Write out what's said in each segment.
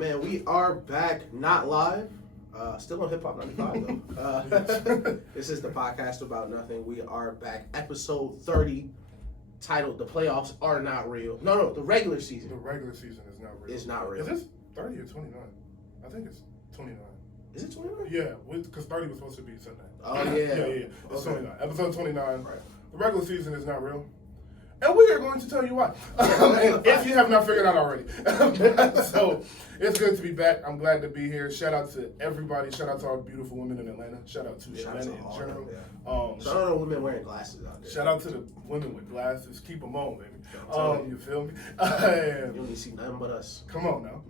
man, we are back, not live. Still on Hip Hop 95 though. This is the podcast about nothing. We are back, episode 30, titled "The Playoffs Are Not Real." No, the regular season. The regular season is not real. It's not real. Is this 30 or 29? I think it's 29. Is it 29? Yeah, because 30 was supposed to be Sunday. Oh yeah. Yeah. It's Okay. 29. Episode 29. Right. The regular season is not real. And we are going to tell you why. If you have not figured out already. So, it's good to be back. I'm glad to be here. Shout out to everybody. Shout out to our beautiful women in Atlanta. Shout out to Atlanta in general. Shout out to women wearing glasses out there. Shout out to the women with glasses. Keep them on, baby. You feel me? You don't need to see nothing but us. Come on now.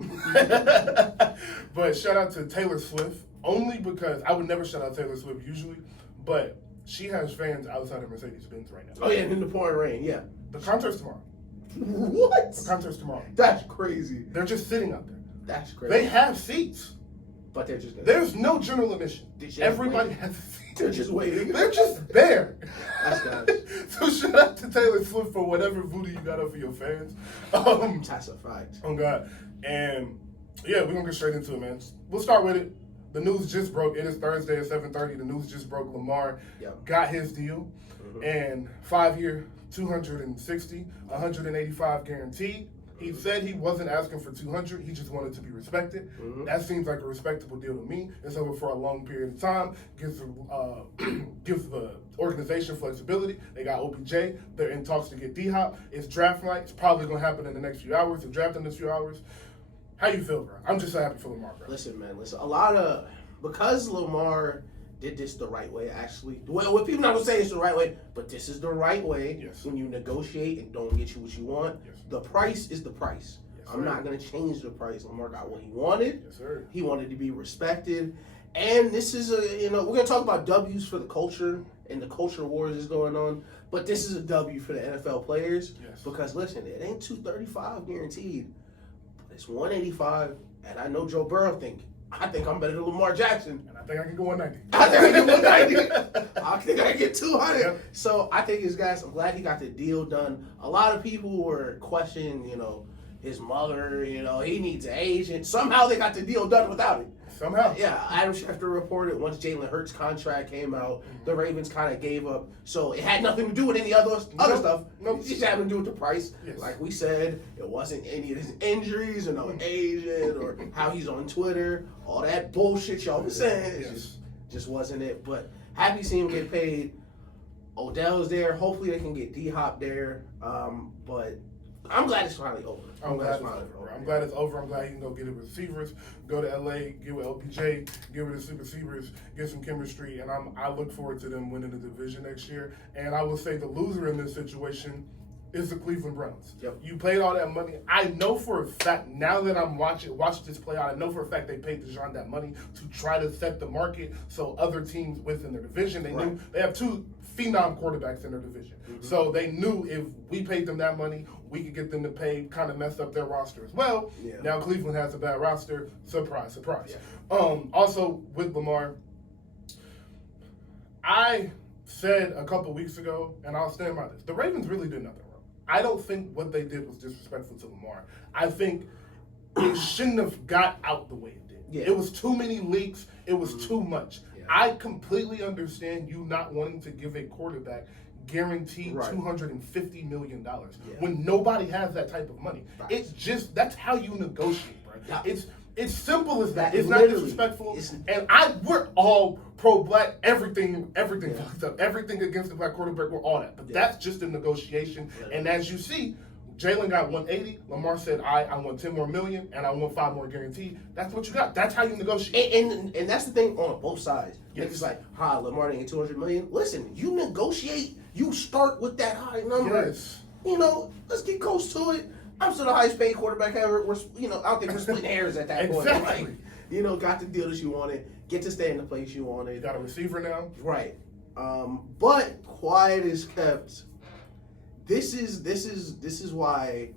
But shout out to Taylor Swift, only because I would never shout out Taylor Swift usually, but she has fans outside of Mercedes-Benz right now. Oh yeah, in the pouring rain, yeah. The concert's tomorrow. What? The concert's tomorrow. That's crazy. They're just sitting out there. That's crazy. They have seats. But they're just there. There's no general admission. Everybody waiting. has a seat. They're just waiting. They're just there. That's nice. So shout out to Taylor Swift for whatever voodoo you got up for your fans. That's a fact. Oh God. And yeah, we're gonna get straight into it, man. We'll start with it. The news just broke. It is Thursday at 7:30. The news just broke. Lamar got his deal, and 5-year, 260, 185 guaranteed. He said he wasn't asking for 200. He just wanted to be respected. That seems like a respectable deal to me. It's over for a long period of time. Gives the organization flexibility. They got OBJ. They're in talks to get D-Hop. It's draft night. It's probably going to happen in the next few hours. The draft in the next few hours. How you feel, bro? I'm just so happy for Lamar, bro. Listen, man. Because Lamar did this the right way, actually. Well, what people not gonna say it's the right way, but this is the right way. Yes. When you negotiate and don't get you what you want, Yes. The price is the price. Yes, I'm not gonna change the price. Lamar got what he wanted. Yes, sir. He wanted to be respected, and this is we're gonna talk about W's for the culture and the culture wars is going on. But this is a W for the NFL players. Yes. Because listen, it ain't 235 guaranteed. It's 185, and I know Joe Burrow I think I'm better than Lamar Jackson. And I think I can go 190. I think I can get 190. I think I can get 200. Yep. So I think I'm glad he got the deal done. A lot of people were questioning, his mother, he needs an agent. Somehow they got the deal done without it. Somehow. Yeah, Adam Schefter reported once Jalen Hurts' contract came out, the Ravens kind of gave up. So it had nothing to do with any other stuff. Nope. It just had to do with the price. Yes. Like we said, it wasn't any of his injuries or no agent or how he's on Twitter. All that bullshit y'all was saying. It just wasn't it. But happy seeing him get paid. Odell's there. Hopefully they can get D-Hop there. But I'm glad it's finally over. I'm glad it's over. I'm glad it's over. I'm glad he can go get it with receivers, go to LA, get with LPJ, get with the receivers, get some chemistry, and I look forward to them winning the division next year. And I will say the loser in this situation is the Cleveland Browns. Yep. You paid all that money. I know for a fact, now that I'm watch this play out, I know for a fact they paid Deshaun that money to try to set the market so other teams within their division, they knew they have two phenom quarterbacks in their division. So they knew if we paid them that money, we could get them to pay, kind of mess up their roster as well. Yeah. Now Cleveland has a bad roster. Surprise, surprise. Yeah. Also, with Lamar, I said a couple weeks ago, and I'll stand by this, the Ravens really did nothing wrong. I don't think what they did was disrespectful to Lamar. I think it shouldn't have got out the way it did. Yeah. It was too many leaks. It was too much. Yeah. I completely understand you not wanting to give a quarterback guaranteed $250 million when nobody has that type of money. Right. It's just, that's how you negotiate, bro. Yeah. It's simple as that. It's Literally. not disrespectful. We're all pro-black, everything fucked up. Everything against the black quarterback, we're all that. But that's just a negotiation. Yeah. And as you see, Jalen got 180. Lamar said, I want 10 more million, and I want 5 more guaranteed. That's what you got. That's how you negotiate. And that's the thing on both sides. Yes. It's like, Lamar didn't get 200 million. Listen, you negotiate. You start with that high number. Yes. Let's get close to it. I'm still the highest paid quarterback ever. I don't think we're splitting hairs at that point. Exactly. Like, got the deal that you wanted. Get to stay in the place you wanted. You got a receiver now. Right. But quiet is kept. This is why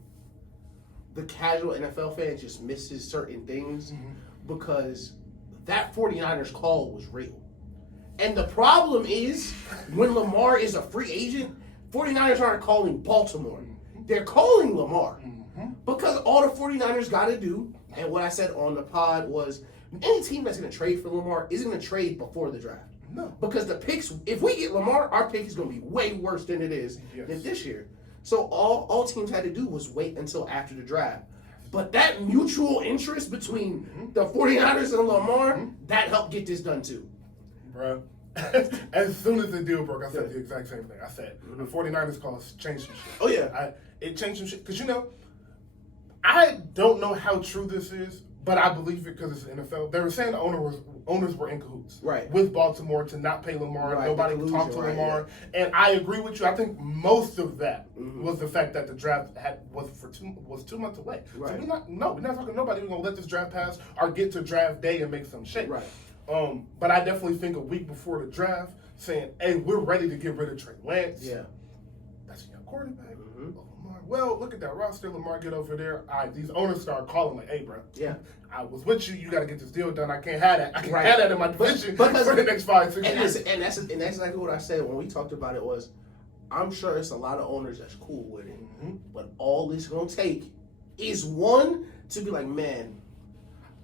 the casual NFL fan just misses certain things because that 49ers call was real. And the problem is when Lamar is a free agent, 49ers aren't calling Baltimore. They're calling Lamar. Because all the 49ers got to do And what I said on the pod was, any team that's going to trade for Lamar isn't going to trade before the draft. No. Because the picks, if we get Lamar, our pick is going to be way worse than it is than this year. So all teams had to do was wait until after the draft. But that mutual interest between the 49ers and Lamar, that helped get this done too. Bruh. As soon as the deal broke, I said the exact same thing. I said, the 49ers calls changed some shit. Oh, yeah. It changed some shit. Because, I don't know how true this is, but I believe it because it's the NFL. They were saying the owners were in cahoots with Baltimore to not pay Lamar. Right, Nobody would talk to Lamar. Yeah. And I agree with you. I think most of that was the fact that the draft was 2 months away. Right. So we're not talking to nobody. We're going to let this draft pass or get to draft day and make some shit. Right. But I definitely think a week before the draft saying, hey, we're ready to get rid of Trey Lance. Yeah. That's a young quarterback. Lamar, well, look at that roster. Lamar get over there. These owners start calling like, hey, bro. Yeah. I was with you. You got to get this deal done. I can't have that. I can't have that in my division for the next 5-6 years. And that's exactly what I said when we talked about it was, I'm sure it's a lot of owners that's cool with it. But all it's going to take is one to be like, man,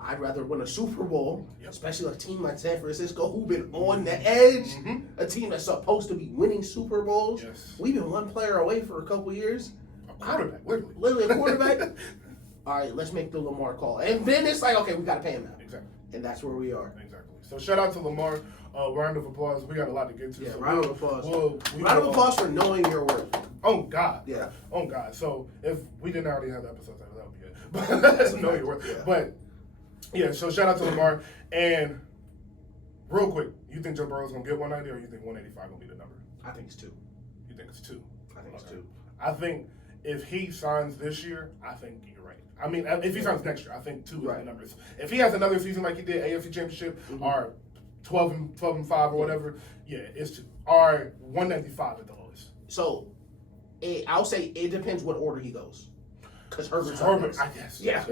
I'd rather win a Super Bowl, especially a team like San Francisco who've been on the edge, a team that's supposed to be winning Super Bowls. Yes. We've been one player away for a couple years. A quarterback, literally a quarterback. All right, let's make the Lamar call. And then it's like, okay, we got to pay him now. Exactly. And that's where we are. Exactly. So shout out to Lamar. Round of applause. We got a lot to get to. Yeah, so round of applause. Round of applause for knowing your worth. Oh, God. Yeah. Oh, God. So if we didn't already have the episodes, that would be it. But that's know your worth. Yeah. But, yeah, so shout out to Lamar. And real quick, you think Joe Burrow's going to get 190 or you think 185 going to be the number? I think it's 2. You think it's 2? I think it's 2. I think if he signs this year, I think you're right. I mean, if he signs next year, I think 2 is the numbers. If he has another season like he did, AFC Championship, or 12 and 5 or whatever, yeah, it's 2. Or 195 at the lowest. So, I'll say it depends what order he goes. Because Herbert's I guess. Yeah.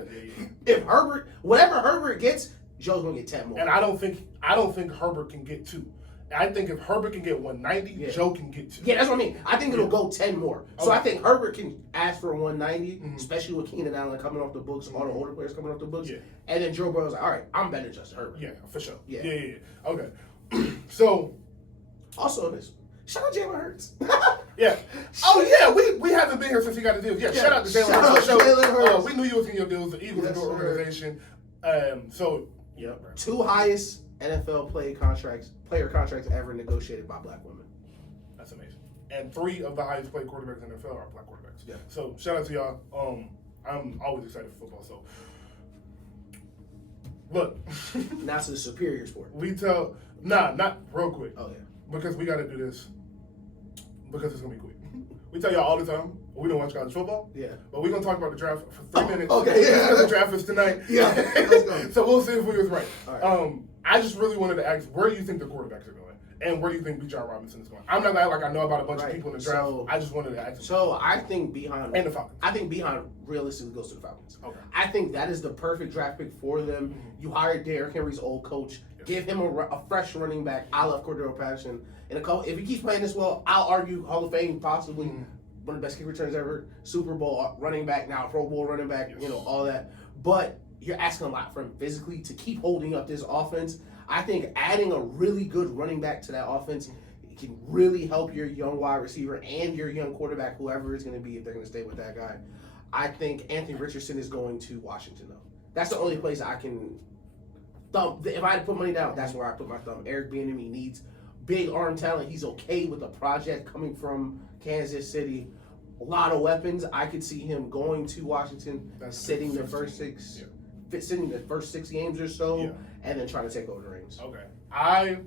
If Herbert, whatever Herbert gets, Joe's gonna get 10 more. And I don't think Herbert can get 2. I think if Herbert can get 190, Joe can get 2. Yeah, that's what I mean. I think it'll go 10 more. So I think Herbert can ask for 190, especially with Keenan Allen coming off the books, all the older players coming off the books. Yeah. And then Joe Burrow's like, all right, I'm better than Justin Herbert. Yeah, for sure. Yeah. Okay. So. Also, this. Shout out Jalen Hurts. Yeah. Oh, yeah. We haven't been here since he got the deal. Yeah, shout out to Jalen Hurts. We knew you was in your deals. The Eagles and organization. So, yeah. 2 highest NFL player contracts ever negotiated by black women. That's amazing. And 3 of the highest paid quarterbacks in the NFL are black quarterbacks. Yeah. So shout out to y'all. I'm always excited for football. So look. Now to the superior sport. Not real quick. Oh yeah. Because we got to do this. Because it's gonna be quick. We tell y'all all the time we don't watch college football. Yeah. But we're gonna talk about the draft for 3 minutes. Okay. Yeah. The draft is tonight. Yeah. Let's go. So we'll see if we was right. All right. I just really wanted to ask, where do you think the quarterbacks are going? And where do you think Bijan Robinson is going? I'm not like I know about a bunch of people in the draft. I just wanted to ask. So I think Bijan and the Falcons. I think Bijan realistically goes to the Falcons. Okay. I think that is the perfect draft pick for them. You hired Derrick Henry's old coach. Yes. Give him a fresh running back. I love Cordero Patterson. And if he keeps playing this well, I'll argue Hall of Fame, possibly one of the best kick returns ever. Super Bowl running back, now Pro Bowl running back. Yes. All that. But you're asking a lot from him physically to keep holding up this offense. I think adding a really good running back to that offense can really help your young wide receiver and your young quarterback, whoever it's going to be, if they're going to stay with that guy. I think Anthony Richardson is going to Washington, though. That's the only place I can thumb. If I had to put money down, that's where I put my thumb. Eric Bieniemy needs big arm talent. He's okay with a project coming from Kansas City. A lot of weapons. I could see him going to Washington, sitting the first 6. Yeah. Sitting the first 6 games or so, and then trying to take over the reins. Okay. I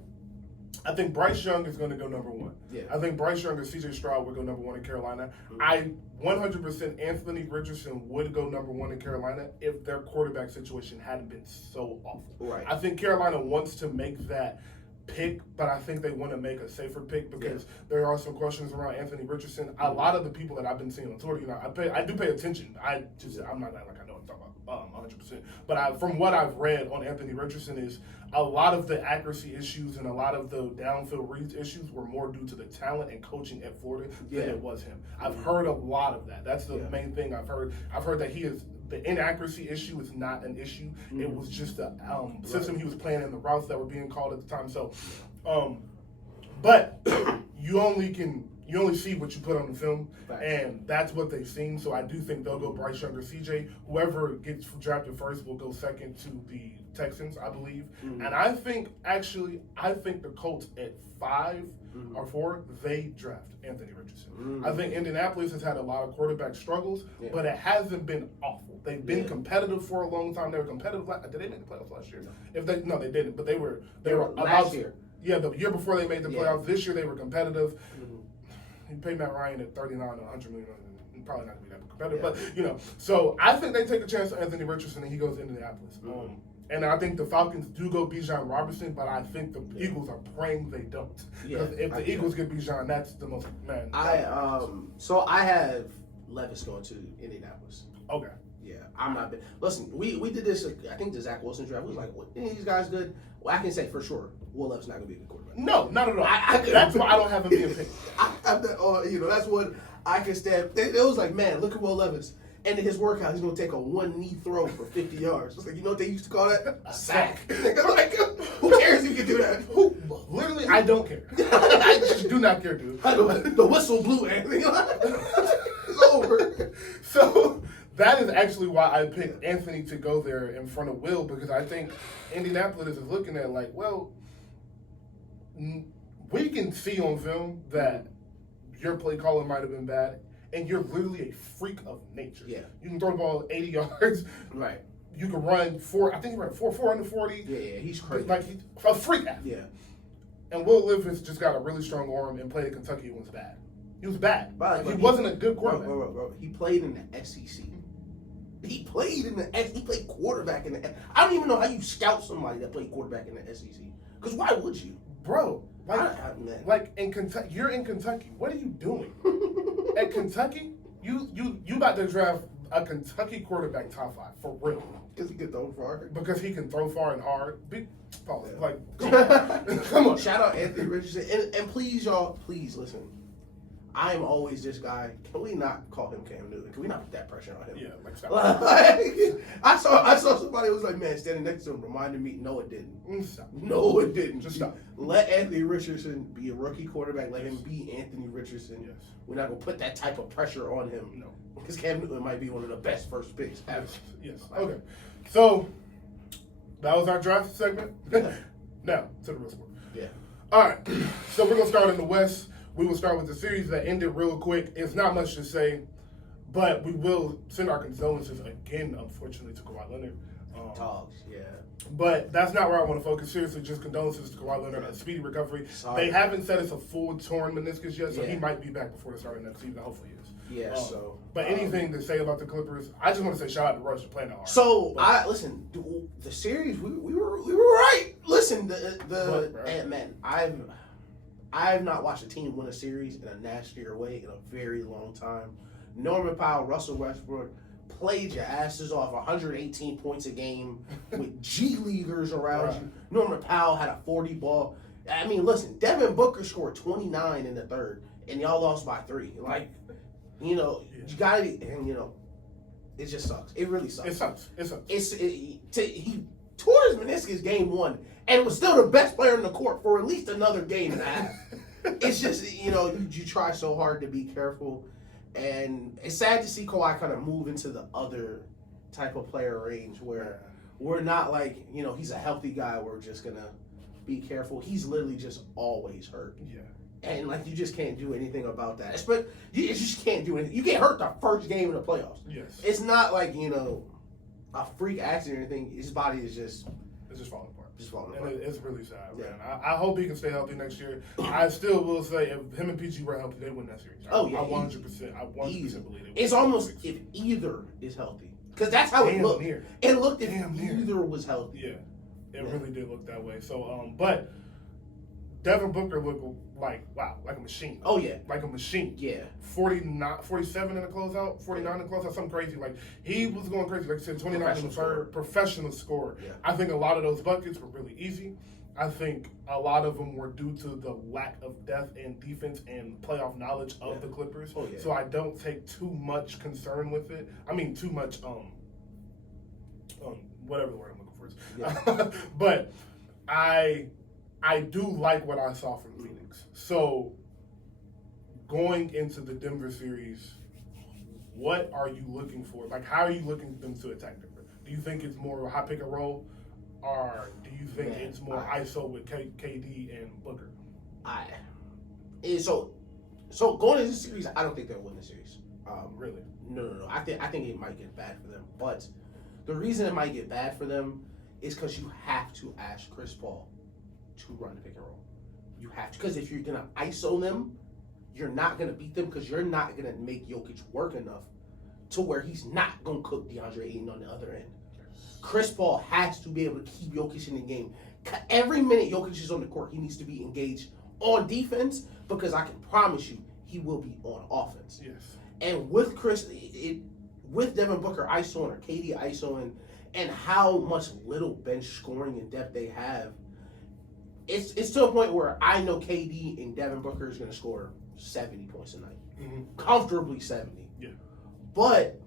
think Bryce Young is going to go number 1. Yeah. I think Bryce Young and C.J. Stroud would go number 1 in Carolina. 100% Anthony Richardson would go number 1 in Carolina if their quarterback situation hadn't been so awful. Right. I think Carolina wants to make that pick, but I think they want to make a safer pick because there are some questions around Anthony Richardson. A lot of the people that I've been seeing on Twitter, I do pay attention. I'm not like I know what I'm talking about 100%. But from what I've read on Anthony Richardson is a lot of the accuracy issues and a lot of the downfield reads issues were more due to the talent and coaching at Florida than it was him. I've heard a lot of that. That's the main thing I've heard. I've heard that he is the inaccuracy issue is not an issue. It was just the system he was playing and the routes that were being called at the time. So, but you only see what you put on the film, and that's what they've seen. So I do think they'll go Bryce Younger, CJ. Whoever gets drafted first will go second to the Texans, I believe. And I think the Colts at 5 or 4, they draft Anthony Richardson. I think Indianapolis has had a lot of quarterback struggles, but it hasn't been awful. They've been competitive for a long time. They were competitive. Did they make the playoffs last year? No, they didn't. But they were last year. Yeah, the year before they made the playoffs. This year they were competitive. You pay Matt Ryan at $39 or $100 million. Probably not gonna be that competitive, but So I think they take a chance on Anthony Richardson and he goes into Indianapolis. And I think the Falcons do go Bijan Robinson, but I think the Eagles are praying they don't. Because if the Eagles get Bijan, that's the most So I have Levis going to Indianapolis. Okay. Yeah, I'm not. Listen, we did this. I think the Zach Wilson draft. We was like, well, any of these guys good? Well, I can say for sure, Will Levis not gonna be a good quarterback. No, not at all. That's why I don't have him being picked. I have that. That's what I can stand. It was like, man, look at Will Levis. And in his workout, he's gonna take a one knee throw for 50 yards. It's like, you know what they used to call that? A sack. Like, who cares if you can do that? Literally, I don't care. I just do not care, dude. The whistle blew, Anthony. It's over. So that is actually why I picked Anthony to go there in front of Will, because I think Indianapolis is looking at like, well, we can see on film that your play calling might have been bad, and you're literally a freak of nature. Yeah. You can throw the ball 80 yards. Right. You can run 4. I think he ran 440. Yeah, he's crazy. Like he's a freak athlete. Yeah. And Will Levis just got a really strong arm and played at Kentucky and was bad. He was bad. He wasn't a good quarterback. Bro. He played in the SEC. He played quarterback in the. I don't even know how you scout somebody that played quarterback in the SEC. Because why would you, bro? Like in Kentucky, you're in Kentucky. What are you doing at Kentucky? You about to draft a Kentucky quarterback top 5 for real? Because he can throw far. Because he can throw far and hard. Come on. Shout out Anthony Richardson, and please, y'all, please listen. I am always this guy. Can we not call him Cam Newton? Can we not put that pressure on him? Yeah, like stop. I saw somebody who was like, man, standing next to him reminded me. No, it didn't. Stop. No, it didn't. Just stop. Let Anthony Richardson be a rookie quarterback. Let him be Anthony Richardson. Yes. We're not gonna put that type of pressure on him. No. Because Cam Newton might be one of the best first picks ever. Yes. Okay. So that was our draft segment. Now to the real sport. Yeah. All right. So we're gonna start in the West. We will start with the series that ended real quick. It's not much to say, but we will send our condolences again, unfortunately, to Kawhi Leonard. Dogs, yeah. But that's not where I want to focus. Seriously, just condolences to Kawhi Leonard and speedy recovery. Sorry. They haven't said it's a full torn meniscus yet, so he might be back before the start of next season. Hopefully he is. Yeah, But anything to say about the Clippers, I just want to say shout out to Russ for playing that hard. So, listen, the series, we were right. Listen, man, I've not watched a team win a series in a nastier way in a very long time. Norman Powell, Russell Westbrook played your asses off, 118 points a game with G Leaguers around you. Norman Powell had a 40 ball. I mean, listen, Devin Booker scored 29 in the third, and y'all lost by 3. Like, you got it, and it just sucks. It really sucks. It sucks. He tore his meniscus game 1. And was still the best player in the court for at least another game and a half. It's just, you try so hard to be careful. And it's sad to see Kawhi kind of move into the other type of player range where we're not like, he's a healthy guy. We're just going to be careful. He's literally just always hurt. Yeah. And, you just can't do anything about that. But you just can't do anything. You get hurt the first game in the playoffs. Yes. It's not like, a freak accident or anything. His body is just... It's just falling apart. And it's really sad, man. I hope he can stay healthy next year. I still will say, if him and PG were healthy, they win that series. I 100% believe it. It's almost if either is healthy. Because that's how it looked. It looked if either was healthy. Yeah. It really did look that way. So, but Devin Booker looked like a machine. Oh, yeah. Like a machine. Yeah. 47 in the closeout, 49 in the closeout, something crazy. Like, he was going crazy. Like I said, 29 in the third, professional scorer. Yeah. I think a lot of those buckets were really easy. I think a lot of them were due to the lack of depth and defense and playoff knowledge of the Clippers. Oh, yeah. So I don't take too much concern with it. I mean, too much whatever the word I'm looking for is. Yeah. But I do like what I saw from Phoenix. So going into the Denver series, what are you looking for? Like, how are you looking them to attack Denver? Do you think it's more high pick and roll, or do you think it's more ISO with KD and Booker? So going into the series, I don't think they'll win the series. Really? No. I think it might get bad for them. But the reason it might get bad for them is because you have to ask Chris Paul to run the pick and roll. You have to, because if you're gonna ISO them, you're not gonna beat them because you're not gonna make Jokic work enough to where he's not gonna cook DeAndre Ayton on the other end. Chris Paul has to be able to keep Jokic in the game. Every minute Jokic is on the court, he needs to be engaged on defense because I can promise you he will be on offense. Yes. And with with Devin Booker ISOing or KD ISOing and how much little bench scoring and depth they have, it's to a point where I know KD and Devin Booker is going to score 70 points a night. Mm-hmm. Comfortably 70. Yeah. But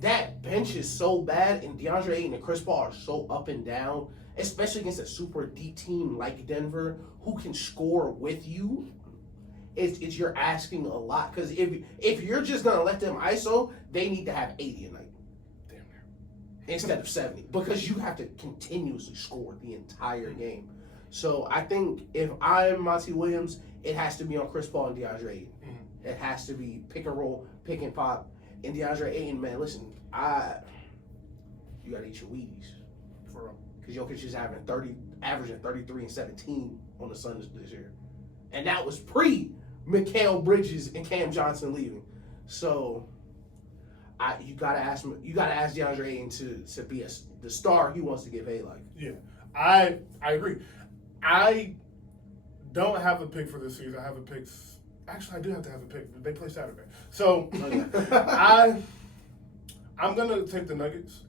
that bench is so bad, and DeAndre Ayton and Chris Paul are so up and down, especially against a super deep team like Denver who can score with you. It's you're asking a lot, because if you're just gonna let them ISO, they need to have 80 a night. Damn near. Instead of 70, because you have to continuously score the entire game. So I think if I'm Monty Williams, it has to be on Chris Paul and DeAndre Ayton. Mm-hmm. It has to be pick and roll, pick and pop. And DeAndre Ayton, man, listen, you gotta eat your Wheaties. For real. Because Jokic is averaging 33 and 17 on the Suns this year. And that was pre-Mikal Bridges and Cam Johnson leaving. So you gotta ask DeAndre Ayton to be the star he wants to give A-like. Yeah. I agree. I don't have a pick for this series. I have a pick. Actually, I do have to have a pick. They play Saturday. So I'm going to take the Nuggets,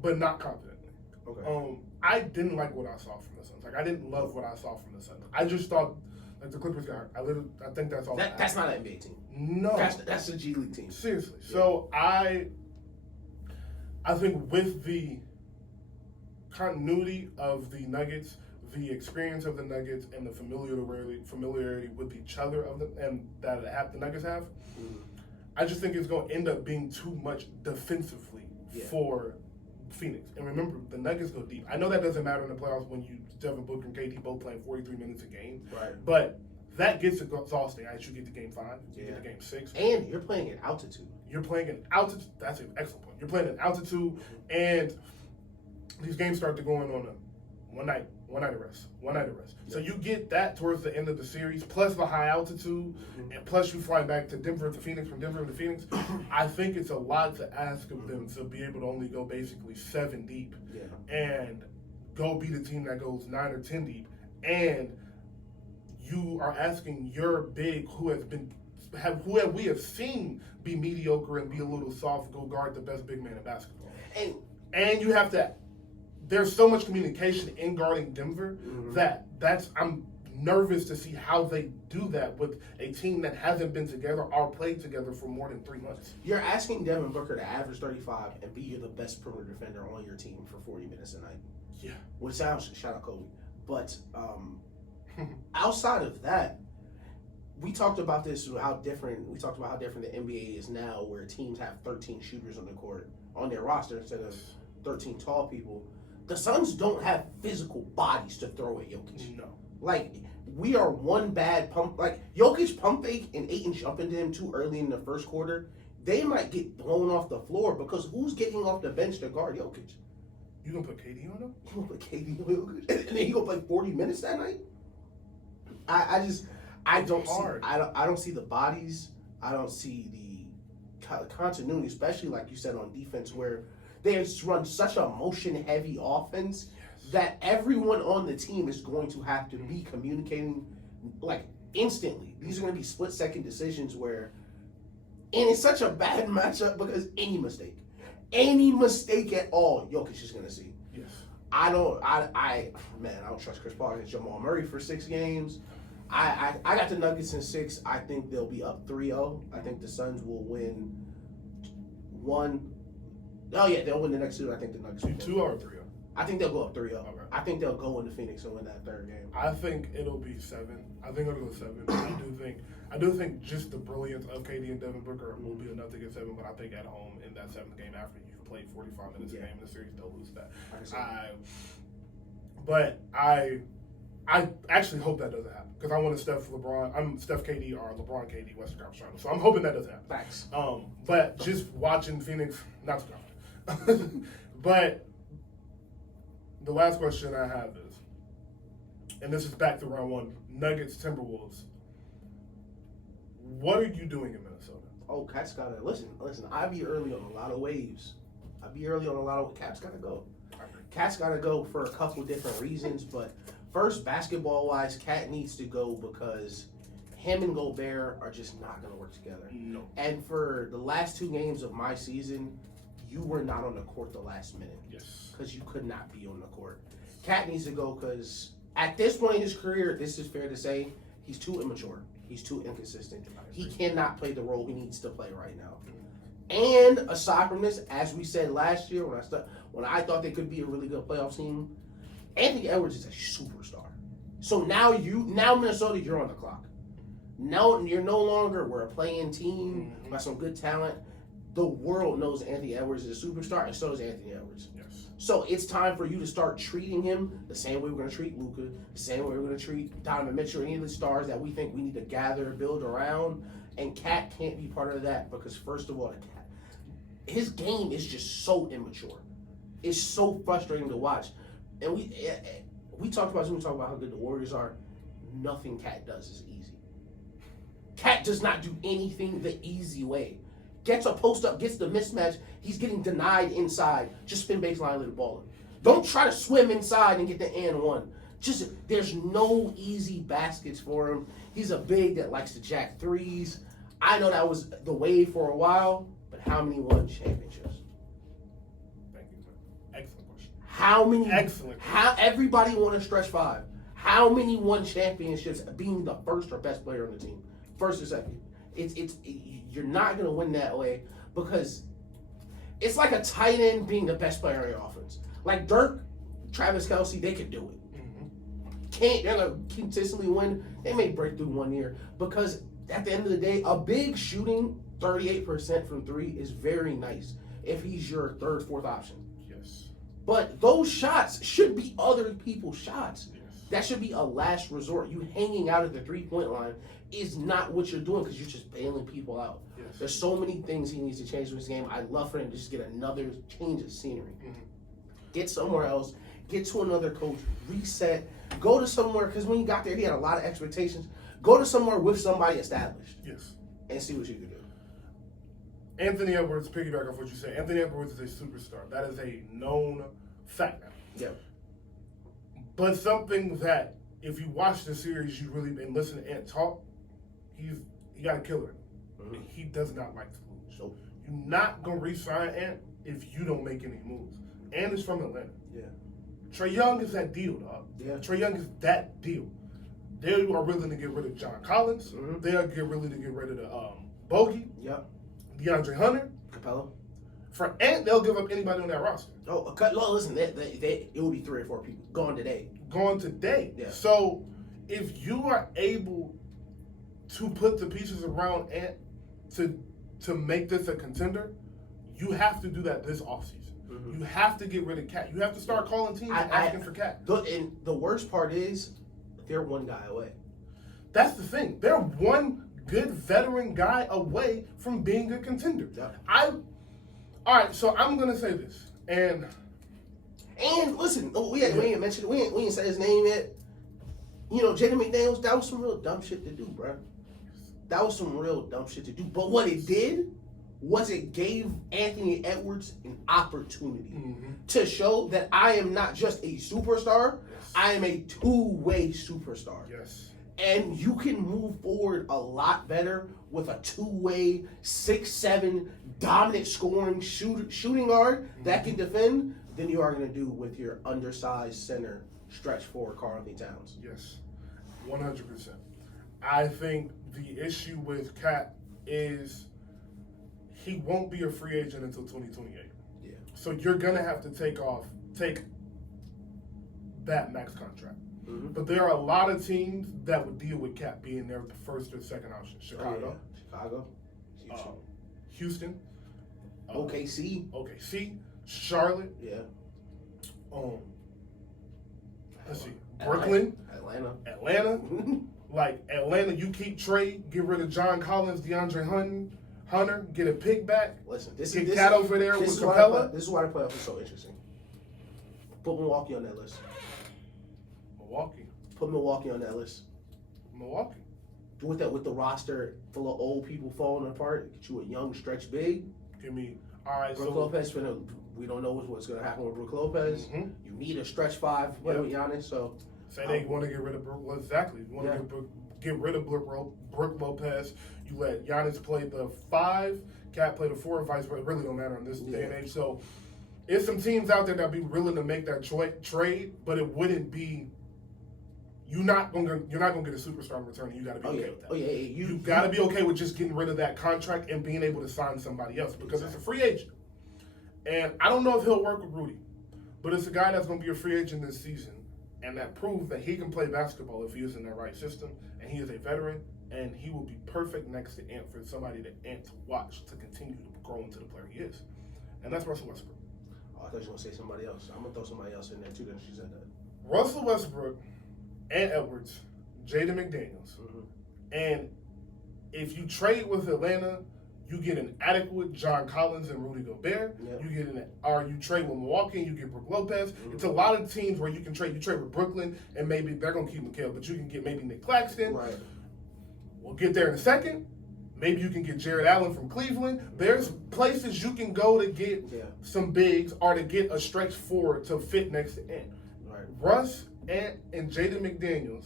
but not confidently. Okay. I didn't like what I saw from the Suns. Like, I didn't love what I saw from the Suns. I just thought, like, the Clippers got hurt. I think that's all. That's not an NBA team. No. That's a G League team. Seriously. Yeah. So I think with the continuity of the Nuggets, the experience of the Nuggets, and the familiarity with each other of them, and that the Nuggets have, I just think it's going to end up being too much defensively for Phoenix. And remember, the Nuggets go deep. I know that doesn't matter in the playoffs when Devin Booker and KD both playing 43 minutes a game, right? But that gets exhausting as you get to Game 5, you get to Game 6, and you're playing at altitude. That's an excellent point. You're playing at altitude, and these games start to go on a one night of rest. So you get that towards the end of the series, plus the high altitude, and plus you fly back to Denver to Phoenix, from Denver to Phoenix. I think it's a lot to ask of them to be able to only go basically 7 deep and go beat a team that goes 9 or 10 deep. And you are asking your big, who we have seen be mediocre and be a little soft, go guard the best big man in basketball. And you have to. There's so much communication in guarding Denver I'm nervous to see how they do that with a team that hasn't been together or played together for more than 3 months. You're asking Devin Booker to average 35 and be the best perimeter defender on your team for 40 minutes a night. Yeah. Which sounds, shout out Kobe. But outside of that, we talked about how different the NBA is now, where teams have 13 shooters on the court, on their roster, instead of 13 tall people. The Suns don't have physical bodies to throw at Jokic. No. Like, we are one bad pump. Like, Jokic pump fake and Ayton jumping to him too early in the first quarter, they might get blown off the floor, because who's getting off the bench to guard Jokic? You gonna put KD on him? You gonna put KD on Jokic? And then he gonna play 40 minutes that night? I don't see the bodies. I don't see the continuity, especially like you said on defense, where they run such a motion-heavy offense that everyone on the team is going to have to be communicating like instantly. These are going to be split-second decisions and it's such a bad matchup because any mistake at all, Jokic is going to see. Yes. I don't trust Chris Paul against Jamal Murray for 6 games. I got the Nuggets in 6. I think they'll be up 3-0. I think the Suns will win 1 Oh yeah, they'll win the next two. I think the Nuggets. Will 2 or 3-0? I think they'll go up 3-0. Okay. I think they'll go into Phoenix and win that third game. I think it'll be 7. I think it'll go 7. I do think just the brilliance of KD and Devin Booker will be enough to get 7. But I think at home in that 7th game, after you've played 45 minutes a game in the series, they'll lose that. I actually hope that doesn't happen because I want Steph KD or LeBron KD Western Conference Finals. So I'm hoping that doesn't happen. Facts. But just watching Phoenix, not to but the last question I have is, and this is back to round 1, Nuggets, Timberwolves. What are you doing in Minnesota? Oh, Cat's gotta listen. I be early on a lot of waves. Cat's gotta go. Cat's gotta go for a couple different reasons, but first, basketball wise, Cat needs to go because him and Gobert are just not gonna work together. No. And for the last 2 games of my season, you were not on the court the last minute. Yes. Because you could not be on the court. Cat needs to go because at this point in his career, this is fair to say, he's too immature. He's too inconsistent. He cannot play the role he needs to play right now. And aside from this, as we said last year when I thought they could be a really good playoff team, Anthony Edwards is a superstar. So now Minnesota, you're on the clock. No, you're no longer, we're a playing team, we got some good talent. The world knows Anthony Edwards is a superstar, and so does Anthony Edwards. Yes. So it's time for you to start treating him the same way we're going to treat Luka, the same way we're going to treat Donovan Mitchell, any of the stars that we think we need to gather, build around. And Cat can't be part of that because, first of all, his game is just so immature. It's so frustrating to watch. And we talked about how good the Warriors are. Nothing Cat does is easy. Cat does not do anything the easy way. Gets a post up, gets the mismatch. He's getting denied inside. Just spin baseline, let the ball in. Don't try to swim inside and get the and one. There's no easy baskets for him. He's a big that likes to jack threes. I know that was the wave for a while, but how many won championships? Thank you, sir. Excellent question. How many? Excellent. How everybody won a stretch 5? How many won championships being the first or best player on the team? First or second? You're not gonna win that way because it's like a tight end being the best player on your offense. Like Dirk, Travis Kelce, they could do it. They're gonna consistently win. They may break through one year because at the end of the day, a big shooting 38% from 3 is very nice if he's your 3rd, 4th option. Yes. But those shots should be other people's shots. Yes. That should be a last resort. You hanging out at the 3-point line is not what you're doing because you're just bailing people out. Yes. There's so many things he needs to change in his game. I'd love for him to just get another change of scenery. Get somewhere else. Get to another coach. Reset. Go to somewhere, because when he got there, he had a lot of expectations. Go to somewhere with somebody established. Yes. And see what you can do. Anthony Edwards, piggyback off what you said, Anthony Edwards is a superstar. That is a known fact now. Yeah. But something that, if you watch the series, you've really been listening to Ant talk, he got a killer. Mm-hmm. He does not like to lose. Nope. You're not going to re-sign Ant if you don't make any moves. Ant is from Atlanta. Yeah. Trae Young is that deal, dog. Yeah. Trae Young is that deal. They are willing to get rid of John Collins. Mm-hmm. They are willing to get rid of the Bogey. Yep. DeAndre Hunter. Capello. For Ant, they'll give up anybody on that roster. Oh, listen, it will be 3 or 4 people gone today. Yeah. So if you are able to put the pieces around Ant to make this a contender, you have to do that this offseason. Mm-hmm. You have to get rid of Cat. You have to start calling teams asking for Cat. And the worst part is they're one guy away. That's the thing. They're one good veteran guy away from being a contender. Yeah. All right, so I'm gonna say this, and listen, we ain't mentioned, we ain't said his name yet. You know, Jaden McDaniels, that was some real dumb shit to do, bro. That was some real dumb shit to do. But what it did was it gave Anthony Edwards an opportunity to show that I am not just a superstar, I am a two-way superstar. Yes. And you can move forward a lot better with a two-way, 6'7", dominant scoring shooting guard that can defend than you are going to do with your undersized center stretch forward Karl-Anthony Towns. Yes, 100%. I think the issue with Cat is he won't be a free agent until 2028. Yeah. So you're gonna have to take that max contract. Mm-hmm. But there are a lot of teams that would deal with Cap being their first or second option. Chicago, Houston, OKC, Charlotte. Yeah. Let's see, Brooklyn, Atlanta. Like Atlanta, you keep Trey, get rid of John Collins, DeAndre Hunter, get a pick back. Listen, get Cat over there with Capella. This is why the playoffs are so interesting. Put Milwaukee on that list. Put Milwaukee on that list. With the roster full of old people falling apart, get you a young stretch big. Brook Lopez. We don't know what's going to happen with Brook Lopez. Mm-hmm. You need a stretch five with Giannis. So say they want to get rid of Brook. Well, exactly. You want to get rid of Brook Lopez. You let Giannis play the 5, Cat play the 4, vice versa. It really don't matter in this day and age. So there's some teams out there that be willing to make that trade, but it wouldn't be. You're not gonna get a superstar in return. You got to be okay with that. You got to be okay with just getting rid of that contract and being able to sign somebody else because it's a free agent. And I don't know if he'll work with Rudy, but it's a guy that's going to be a free agent this season, and that proves that he can play basketball if he is in the right system, and he is a veteran, and he will be perfect next to Ant for somebody that Ant to watch to continue to grow into the player he is. And that's Russell Westbrook. Oh, I thought you were going to say somebody else. I'm going to throw somebody else in there too, then she said that. Russell Westbrook, Ant Edwards, Jaden McDaniels. Mm-hmm. And if you trade with Atlanta, you get an adequate John Collins and Rudy Gobert. Yep. You trade with Milwaukee and you get Brook Lopez. Mm-hmm. It's a lot of teams where you can trade. You trade with Brooklyn and maybe they're going to keep Mikal, but you can get maybe Nick Claxton. Right. We'll get there in a second. Maybe you can get Jared Allen from Cleveland. There's places you can go to get some bigs or to get a stretch forward to fit next to Ant. Right. Russ, Ant, and Jaden McDaniels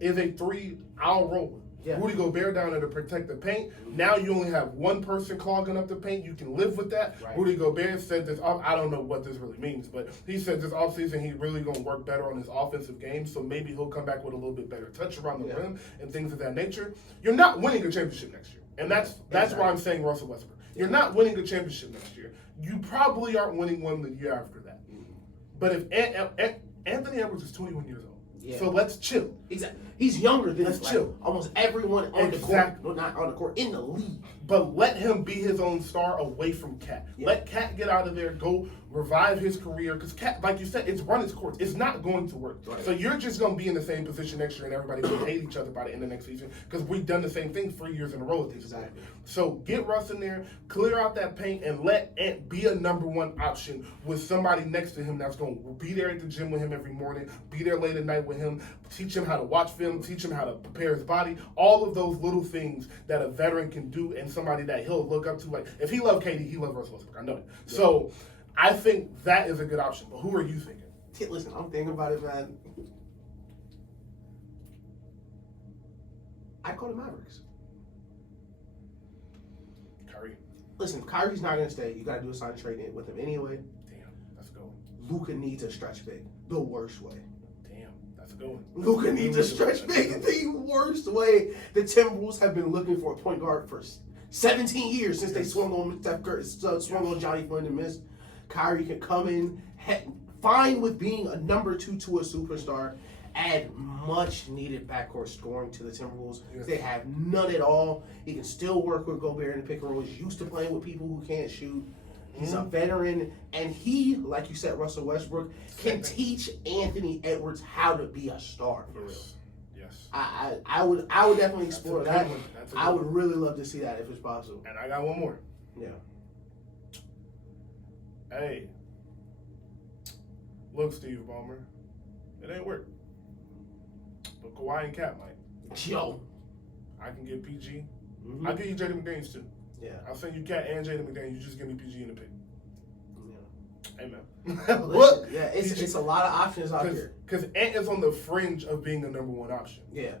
is a 3-hour roller. Yeah. Rudy Gobert down there to protect the paint. Mm-hmm. Now you only have one person clogging up the paint. You can live with that. Right. Rudy Gobert said this. I don't know what this really means, but he said this offseason he's really going to work better on his offensive game. So maybe he'll come back with a little bit better touch around the rim and things of that nature. You're not winning a championship next year, and that's why I'm saying Russell Westbrook. You're not winning a championship next year. You probably aren't winning one the year after that. Mm-hmm. But if Anthony Edwards is 21 years old. Yeah. So let's chill. Exactly. He's younger than chill. Almost everyone on the court. No, not on the court, in the league. But let him be his own star away from Cat. Yeah. Let Cat get out of there, go revive his career. Because Cat, like you said, it's run its course. It's not going to work. Right. So you're just going to be in the same position next year and everybody will hate each other by the end of next season because we've done the same thing 3 years in a row with these guys. So get Russ in there, clear out that paint, and let Ant be a number one option with somebody next to him that's going to be there at the gym with him every morning, be there late at night with him, teach him how to watch film, teach him how to prepare his body, all of those little things that a veteran can do and somebody that he'll look up to. Like, if he loved KD, he loved Russell Westbrook. I know it. Yeah. So I think that is a good option. But who are you thinking? Listen, I'm thinking about it, man. I call the Mavericks. Kyrie. Listen, if Kyrie's not going to stay, you got to do a sign trade with him anyway. Damn, let's go. Luka needs a stretch big the worst way. Luka needs a stretch big the worst way. The Timberwolves have been looking for a point guard for 17 years since they swung on Steph Curry, swung on Johnny Flynn and missed. Kyrie can come in, fine with being a number 2 to a superstar, add much needed backcourt scoring to the Timberwolves. Yes. They have none at all. He can still work with Gobert in the pick and roll. He's used to playing with people who can't shoot. He's a veteran, and he, like you said, Russell Westbrook, can teach Anthony Edwards how to be a star for real. Yes. I would definitely explore that. I would really love to see that if it's possible. And I got one more. Yeah. Hey, look, Steve Ballmer, it ain't work. But Kawhi and Cat might. Yo, I can get PG. Mm-hmm. I'll give you Jaden McDaniels too. Yeah. I'll send you Cat and Jaden McDaniels. You just give me PG in the pick. Yeah. Amen. Look, yeah, it's a lot of options out here. Because Ant is on the fringe of being the number one option. Yeah.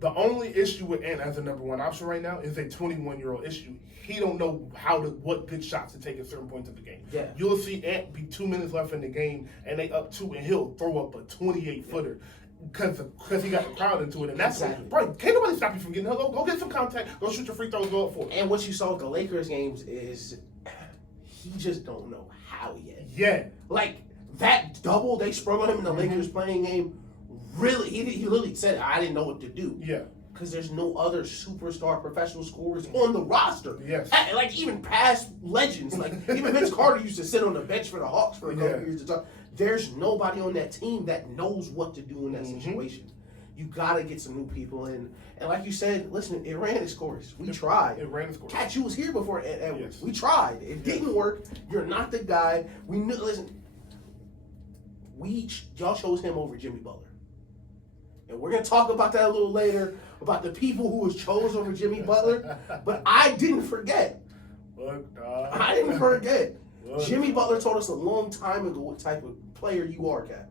The only issue with Ant as a number one option right now is a 21-year-old issue. He don't know what good shots to take at certain points of the game. Yeah. You'll see Ant be 2 minutes left in the game, and they up 2, and he'll throw up a 28-footer. Because he got the crowd into it, and that's bro. Can't nobody stop you from getting. Go get some contact. Go shoot your free throws. Go up for it. And what you saw with the Lakers games is He just don't know how yet. Yeah. Like, that double they sprung on him in the Lakers playing game, really, he literally said, I didn't know what to do. Yeah. Because there's no other superstar professional scorers on the roster. Yes. Like, even past legends. Like, even Vince Carter used to sit on the bench for the Hawks for a couple years to talk. There's nobody on that team that knows what to do in that situation. You got to get some new people in. And like you said, listen, it ran its course. We tried. It ran its course. Cat, you was here before Edwards. Yes. We tried. It didn't work. You're not the guy. We knew, listen, y'all chose him over Jimmy Butler. And we're going to talk about that a little later, about the people who was chose over Jimmy Butler. But I didn't forget. I didn't forget. Jimmy Butler told us a long time ago what type of player you are, Cat.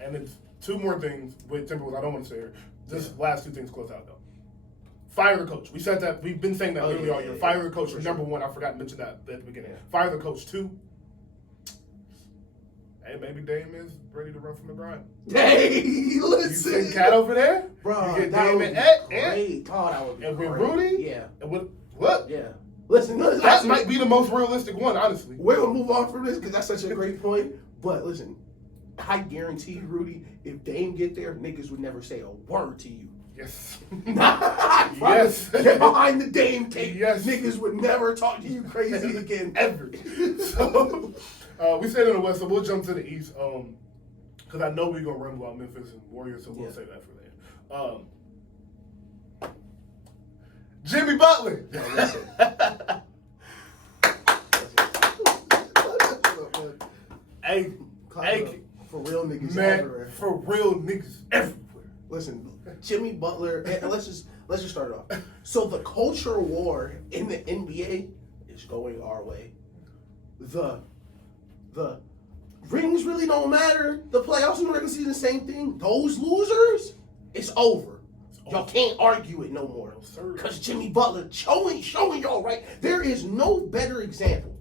And it's two more things with Timberwolves I don't want to say here. Just last two things close out, though. Fire the coach. We said that. We've been saying that literally all year. Fire the coach. Number one. I forgot to mention that at the beginning. Fire the coach. Two. Hey, maybe Dame is ready to run from the grind. Hey, listen. You send Cat over there? Bro, you get that Dame would and be Ed. great. Oh, that would be and great. with Rudy? Yeah. And with what? Yeah. Listen, that might be the most realistic one, honestly. We're going to move on from this because that's such a great point. But listen, I guarantee you, Rudy, if Dame get there, niggas would never say a word to you. Yes. Yes. Get behind the Dame tape. Yes. Niggas would never talk to you crazy again. Ever. So, we stayed in the West, so we'll jump to the East. Because I know we're going to run about Memphis and Warriors, so we'll save that for later. Jimmy Butler. Hey, for real niggas man, everywhere. for real niggas everywhere. Listen, Jimmy Butler, and let's just start it off. So the culture war in the NBA is going our way. The rings really don't matter. The playoffs and the regular season, same thing. Those losers, it's over. Y'all can't argue it no more. Because Jimmy Butler showing y'all, right? There is no better example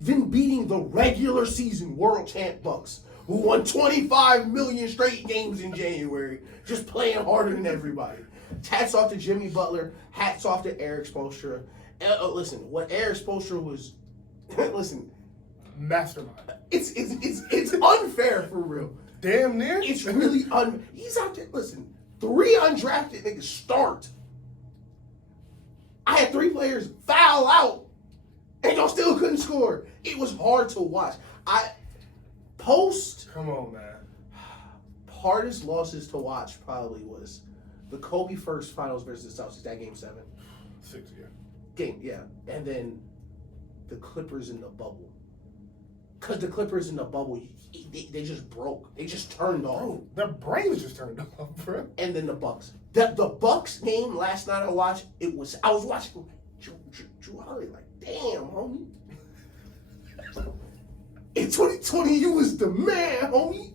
than beating the regular season world champ Bucks, who won 25 million straight games in January, just playing harder than everybody. Hats off to Jimmy Butler. Hats off to Eric Spoelstra. Listen, what Eric Spoelstra was, listen, mastermind. It's unfair for real. Damn near. It's really he's out there. Listen, 3 undrafted niggas start. I had 3 players foul out, and y'all still couldn't score. It was hard to watch. Come on, man. Hardest losses to watch probably was the Kobe first finals versus the Celtics. That game 7. 6, yeah. Game, yeah. And then the Clippers in the bubble. Because the Clippers in the bubble, they just broke. They just turned off. Bro, their brains just turned off, bro. And then the Bucks. The Bucks game last night I watched, I was watching Drew Holiday like, damn, homie. In 2020, you was the man, homie.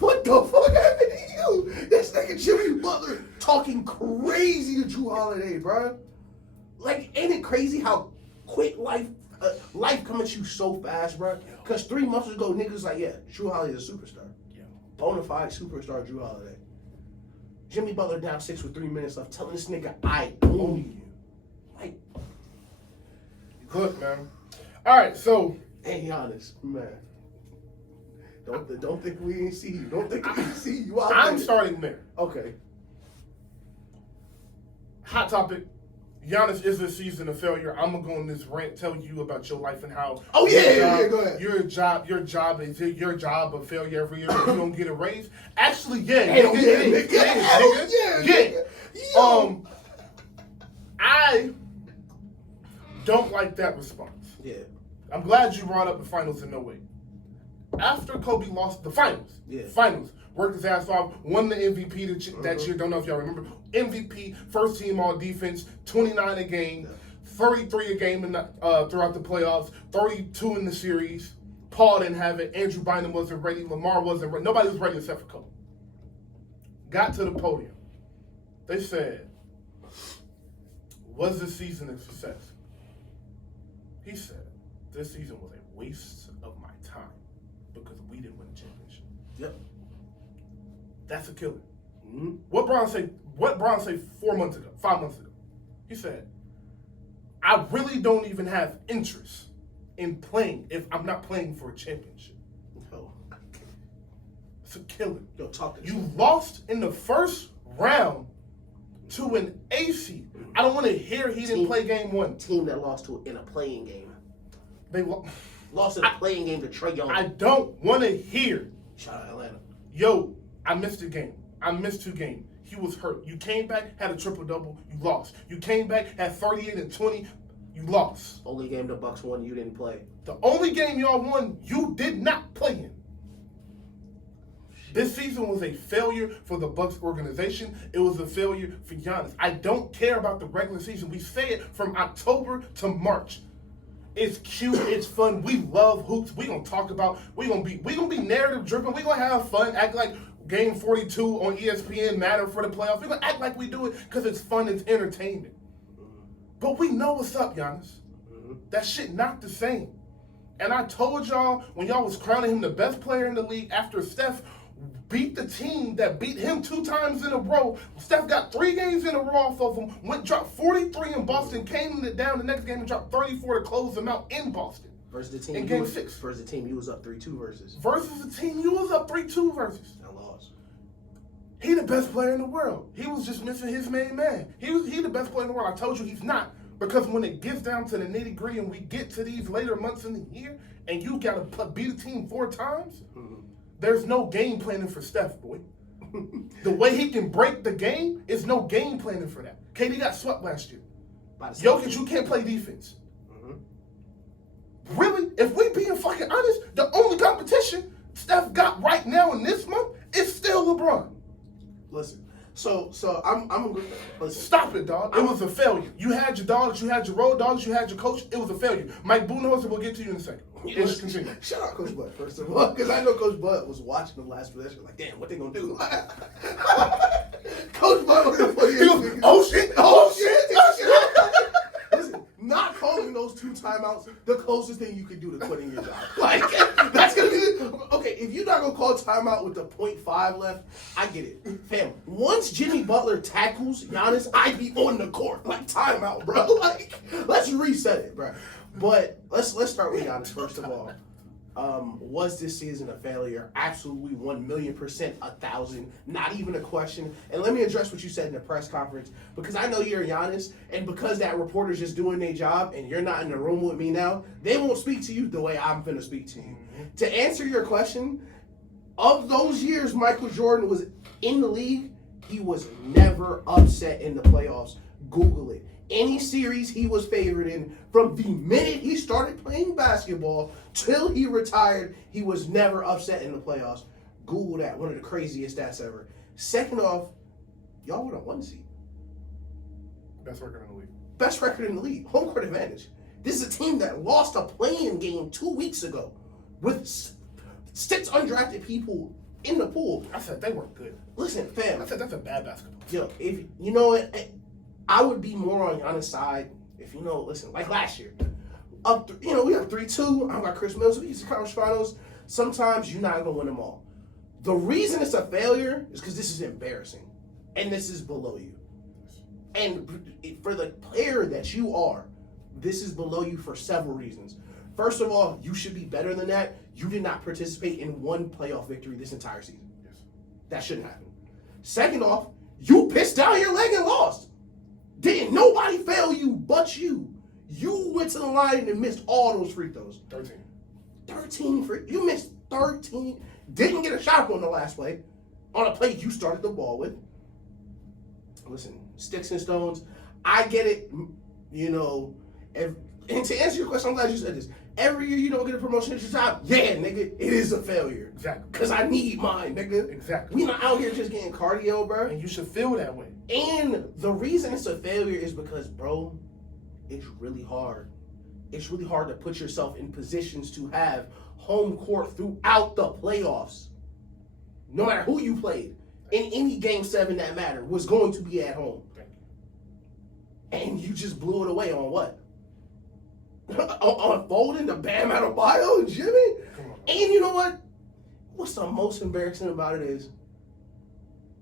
What the fuck happened to you? This nigga Jimmy Butler talking crazy to Drew Holiday, bro. Like, ain't it crazy how quick life coming at you so fast, bro? Because 3 months ago, niggas like, yeah, Drew Holiday's a superstar. Yeah. Bona fide superstar Drew Holiday. Jimmy Butler down 6 with 3 minutes left, telling this nigga, I own you. Like, look, man. All right, so. Hey, honest, man. Don't think we ain't see you. Don't think we ain't see you out I'm there. starting there. Okay. Hot topic. Giannis is a season of failure. I'm gonna go on this rant, tell you about your life and how. Oh yeah, go ahead. Your job is your job of failure every year. If you don't get a raise. Actually, yeah, Hell yeah, nigga. I don't like that response. Yeah. I'm glad you brought up the finals in no way. After Kobe lost the finals, worked his ass off, won the MVP that year. Don't know if y'all remember. MVP, first team all defense, 29 a game, 33 a game throughout the playoffs, 32 in the series. Paul didn't have it. Andrew Bynum wasn't ready. Lamar wasn't ready. Nobody was ready except for Kobe. Got to the podium. They said, was this season a success? He said, this season was a waste of my time because we didn't win the championship. Yep. That's a killer. Mm-hmm. What Bron say 5 months ago? He said, I really don't even have interest in playing if I'm not playing for a championship. No. It's a killer. Yo, talk to you lost in the first round to an AC. I don't want to hear he didn't play game 1. Team that lost to in a playing game. They lost in a playing game to Trae Young. I don't want to hear. Shout out Atlanta. Yo, I missed a game. I missed 2 games. He was hurt. You came back, had a triple-double, you lost. You came back, had 38 and 20, you lost. Only game the Bucks won, you didn't play. The only game y'all won, you did not play in. This season was a failure for the Bucks organization. It was a failure for Giannis. I don't care about the regular season. We say it from October to March. It's cute. It's fun. We love hoops. We gonna talk about. We gonna be narrative driven. We gonna have fun. Act like Game 42 on ESPN matter for the playoffs. We gonna act like we do it because it's fun. It's entertainment. But we know what's up, Giannis. That shit not the same. And I told y'all when y'all was crowning him the best player in the league after Steph beat the team that beat him 2 times in a row. Steph got 3 games in a row off of him, dropped 43 in Boston, came down the next game and dropped 34 to close them out in Boston. Versus the team in game 6. Versus the team you was up 3-2 versus. Versus the team you was up 3-2 versus. I lost. He the best player in the world. He was just missing his main man. He the best player in the world. I told you he's not. Because when it gets down to the nitty-gritty and we get to these later months in the year and you got to beat a team 4 times, there's no game planning for Steph, boy. The way he can break the game is no game planning for that. KD got swept last year. Jokic, you can't play defense. Really? If we being fucking honest, the only competition Steph got right now in this month is still LeBron. Listen, so I'm listen. Stop it, dog. It was a failure. You had your dogs, you had your road dogs, you had your coach. It was a failure. Mike Budenholzer will get to you in a second. Let's continue. Shout out Coach Bud, first of all, because I know Coach Bud was watching the last possession like, damn, what they gonna do? Coach Bud was the funniest. Oh shit. Listen, not calling those 2 timeouts the closest thing you could do to quitting your job. Like, that's gonna be okay. If you're not gonna call timeout with the 0.5 left, I get it, fam. Once Jimmy Butler tackles Giannis, I be on the court like timeout, bro. Like, let's reset it, bro. But let's start with Giannis first of all. Was this season a failure? Absolutely, 1,000,000%, 1,000, not even a question. And let me address what you said in the press conference, because I know you're Giannis, and because that reporter's just doing their job, and you're not in the room with me now, they won't speak to you the way I'm finna speak to you. To answer your question, of those years Michael Jordan was in the league, he was never upset in the playoffs. Google it. Any series he was favored in, from the minute he started playing basketball till he retired, he was never upset in the playoffs. Google that. One of the craziest stats ever. Second off, y'all were the 1 seed. Best record in the league. Best record in the league. Home court advantage. This is a team that lost a play-in game 2 weeks ago with 6 undrafted people in the pool. I said they weren't good. Listen, fam. I said that's a bad basketball. Yo, if you know it, I would be more on Giannis' side if listen, like last year. We have 3-2. I got Chris Mills. We used to conference finals. Sometimes you're not gonna win them all. The reason it's a failure is because this is embarrassing, and this is below you. And for the player that you are, this is below you for several reasons. First of all, you should be better than that. You did not participate in 1 playoff victory this entire season. Yes. That shouldn't happen. Second off, you pissed down your leg and lost. Didn't nobody fail you but you. You went to the line and missed all those free throws. 13 free. You missed 13. Didn't get a shot on the last play. On a play you started the ball with. Listen, sticks and stones. I get it. And to answer your question, I'm glad you said this. Every year you don't get a promotion at your job. Yeah, nigga, it is a failure. Exactly. Because I need mine, nigga. Exactly. We not out here just getting cardio, bro. And you should feel that way. And the reason it's a failure is because, bro, it's really hard. It's really hard to put yourself in positions to have home court throughout the playoffs. No matter who you played, in any game 7 that mattered, was going to be at home. And you just blew it away on what? On Foden to Bam Adebayo and Jimmy? And you know what? What's the most embarrassing about it is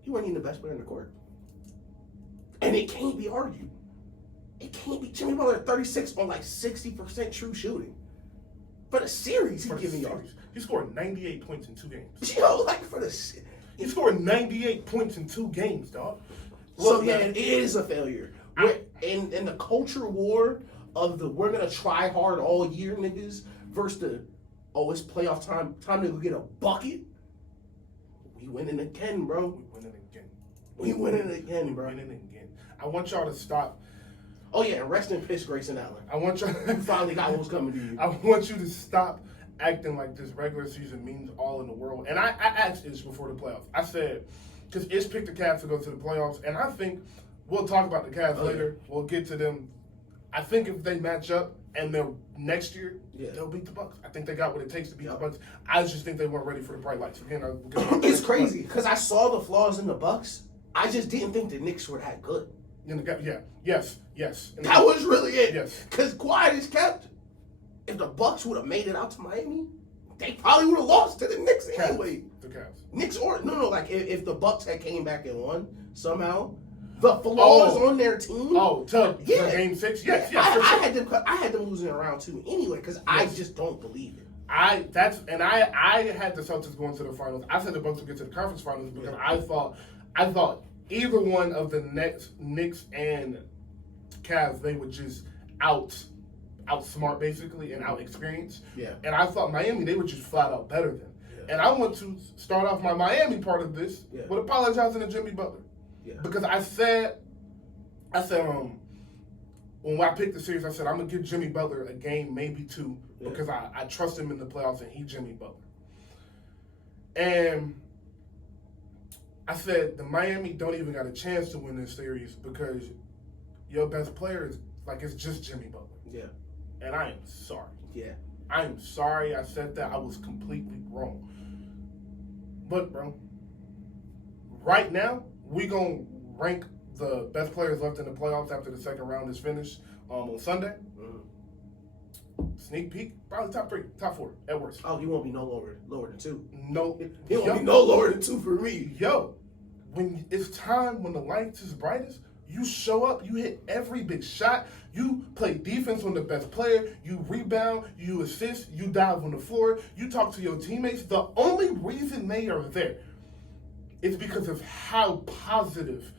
you weren't even the best player in the court. And it can't be argued. It can't be. Jimmy Butler 36 on like 60% true shooting. For the series, For he's the giving yards. series. He scored 98 points in 2 games. Yo, like for the. He scored 98 points in 2 games, dog. So yeah, it is a failure. In the culture war of the we're gonna try hard all year, niggas, versus the it's playoff time to go get a bucket. We winning again, bro. We winning again, bro. I want y'all to stop. Oh yeah, rest in peace, Grayson Allen. I want y'all. You finally got what was coming to you. I want you to stop acting like this regular season means all in the world. And I asked this before the playoffs. I said, because Ish picked the Cavs to go to the playoffs, and I think we'll talk about the Cavs later. We'll get to them. I think if they match up and they're next year, they'll beat the Bucks. I think they got what it takes to beat the Bucks. I just think they weren't ready for the bright lights. Again, it's crazy because I saw the flaws in the Bucks. I just didn't think the Knicks were that good. Yes. That was really it. Yes. Because quiet is kept. If the Bucks would have made it out to Miami, they probably would have lost to the Knicks anyway. The Cavs. Knicks or no, like if the Bucks had came back and won somehow, the flaws on their team. For Game 6. Yes. I had them losing in round 2 anyway because I just don't believe it. I had the Celtics going to the finals. I said the Bucks would get to the conference finals because I thought either one of the Knicks and Cavs, they would just outsmart basically and out-experience. Yeah. And I thought Miami, they were just flat out better than. Yeah. And I want to start off my Miami part of this with apologizing to Jimmy Butler. Yeah. Because I said when I picked the series, I said I'm gonna give Jimmy Butler a game, maybe 2, because I trust him in the playoffs and he's Jimmy Butler. And I said the Miami don't even got a chance to win this series because your best player is it's just Jimmy Butler. Yeah. And I am sorry. Yeah. I am sorry I said that. I was completely wrong. But bro, right now we gonna rank the best players left in the playoffs after the second round is finished on Sunday. Sneak peek, probably top 3, top 4 at worst. Oh, he won't be no lower than 2. No, he won't be no lower than 2 for me. Yo, when it's time when the lights is brightest, you show up, you hit every big shot, you play defense on the best player, you rebound, you assist, you dive on the floor, you talk to your teammates. The only reason they are there is because of how positive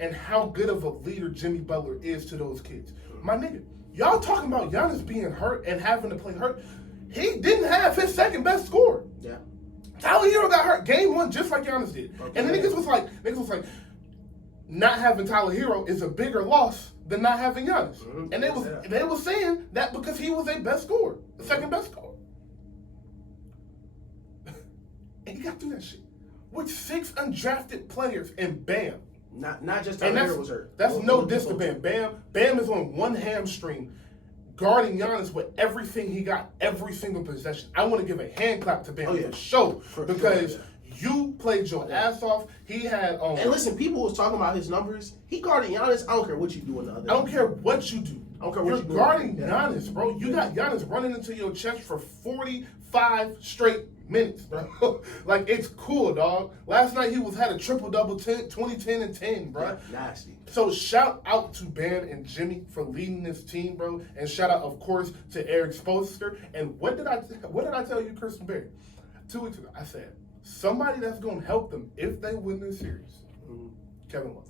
and how good of a leader Jimmy Butler is to those kids. My nigga, y'all talking about Giannis being hurt and having to play hurt. He didn't have his second best scorer. Yeah. Tyler Hero got hurt game 1 just like Giannis did. Okay. And the niggas was like, not having Tyler Hero is a bigger loss than not having Giannis. Mm-hmm. And they was saying that because he was their best scorer, the second best scorer. And he got through that shit with 6 undrafted players and bam. Not just Tyler Hero was hurt. That's no diss to Bam. Bam is on one hamstring guarding Giannis with everything he got, every single possession. I want to give a hand clap to Bam for sure. Because you played your ass off. He had and listen, people was talking about his numbers. He guarded Giannis. I don't care what you do in the other. I don't care what you do. I don't care what You're guarding Giannis, bro. You got Giannis running into your chest for 45 straight minutes, bro. It's cool, dog. Last night he had a triple-double, 20, 10, and 10, bro. Yeah, nasty. So shout out to Bam and Jimmy for leading this team, bro. And shout out, of course, to Eric Spoelstra. And what did I tell you, Kirsten Berry? 2 weeks ago, I said, somebody that's going to help them if they win this series. Mm-hmm. Kevin Love.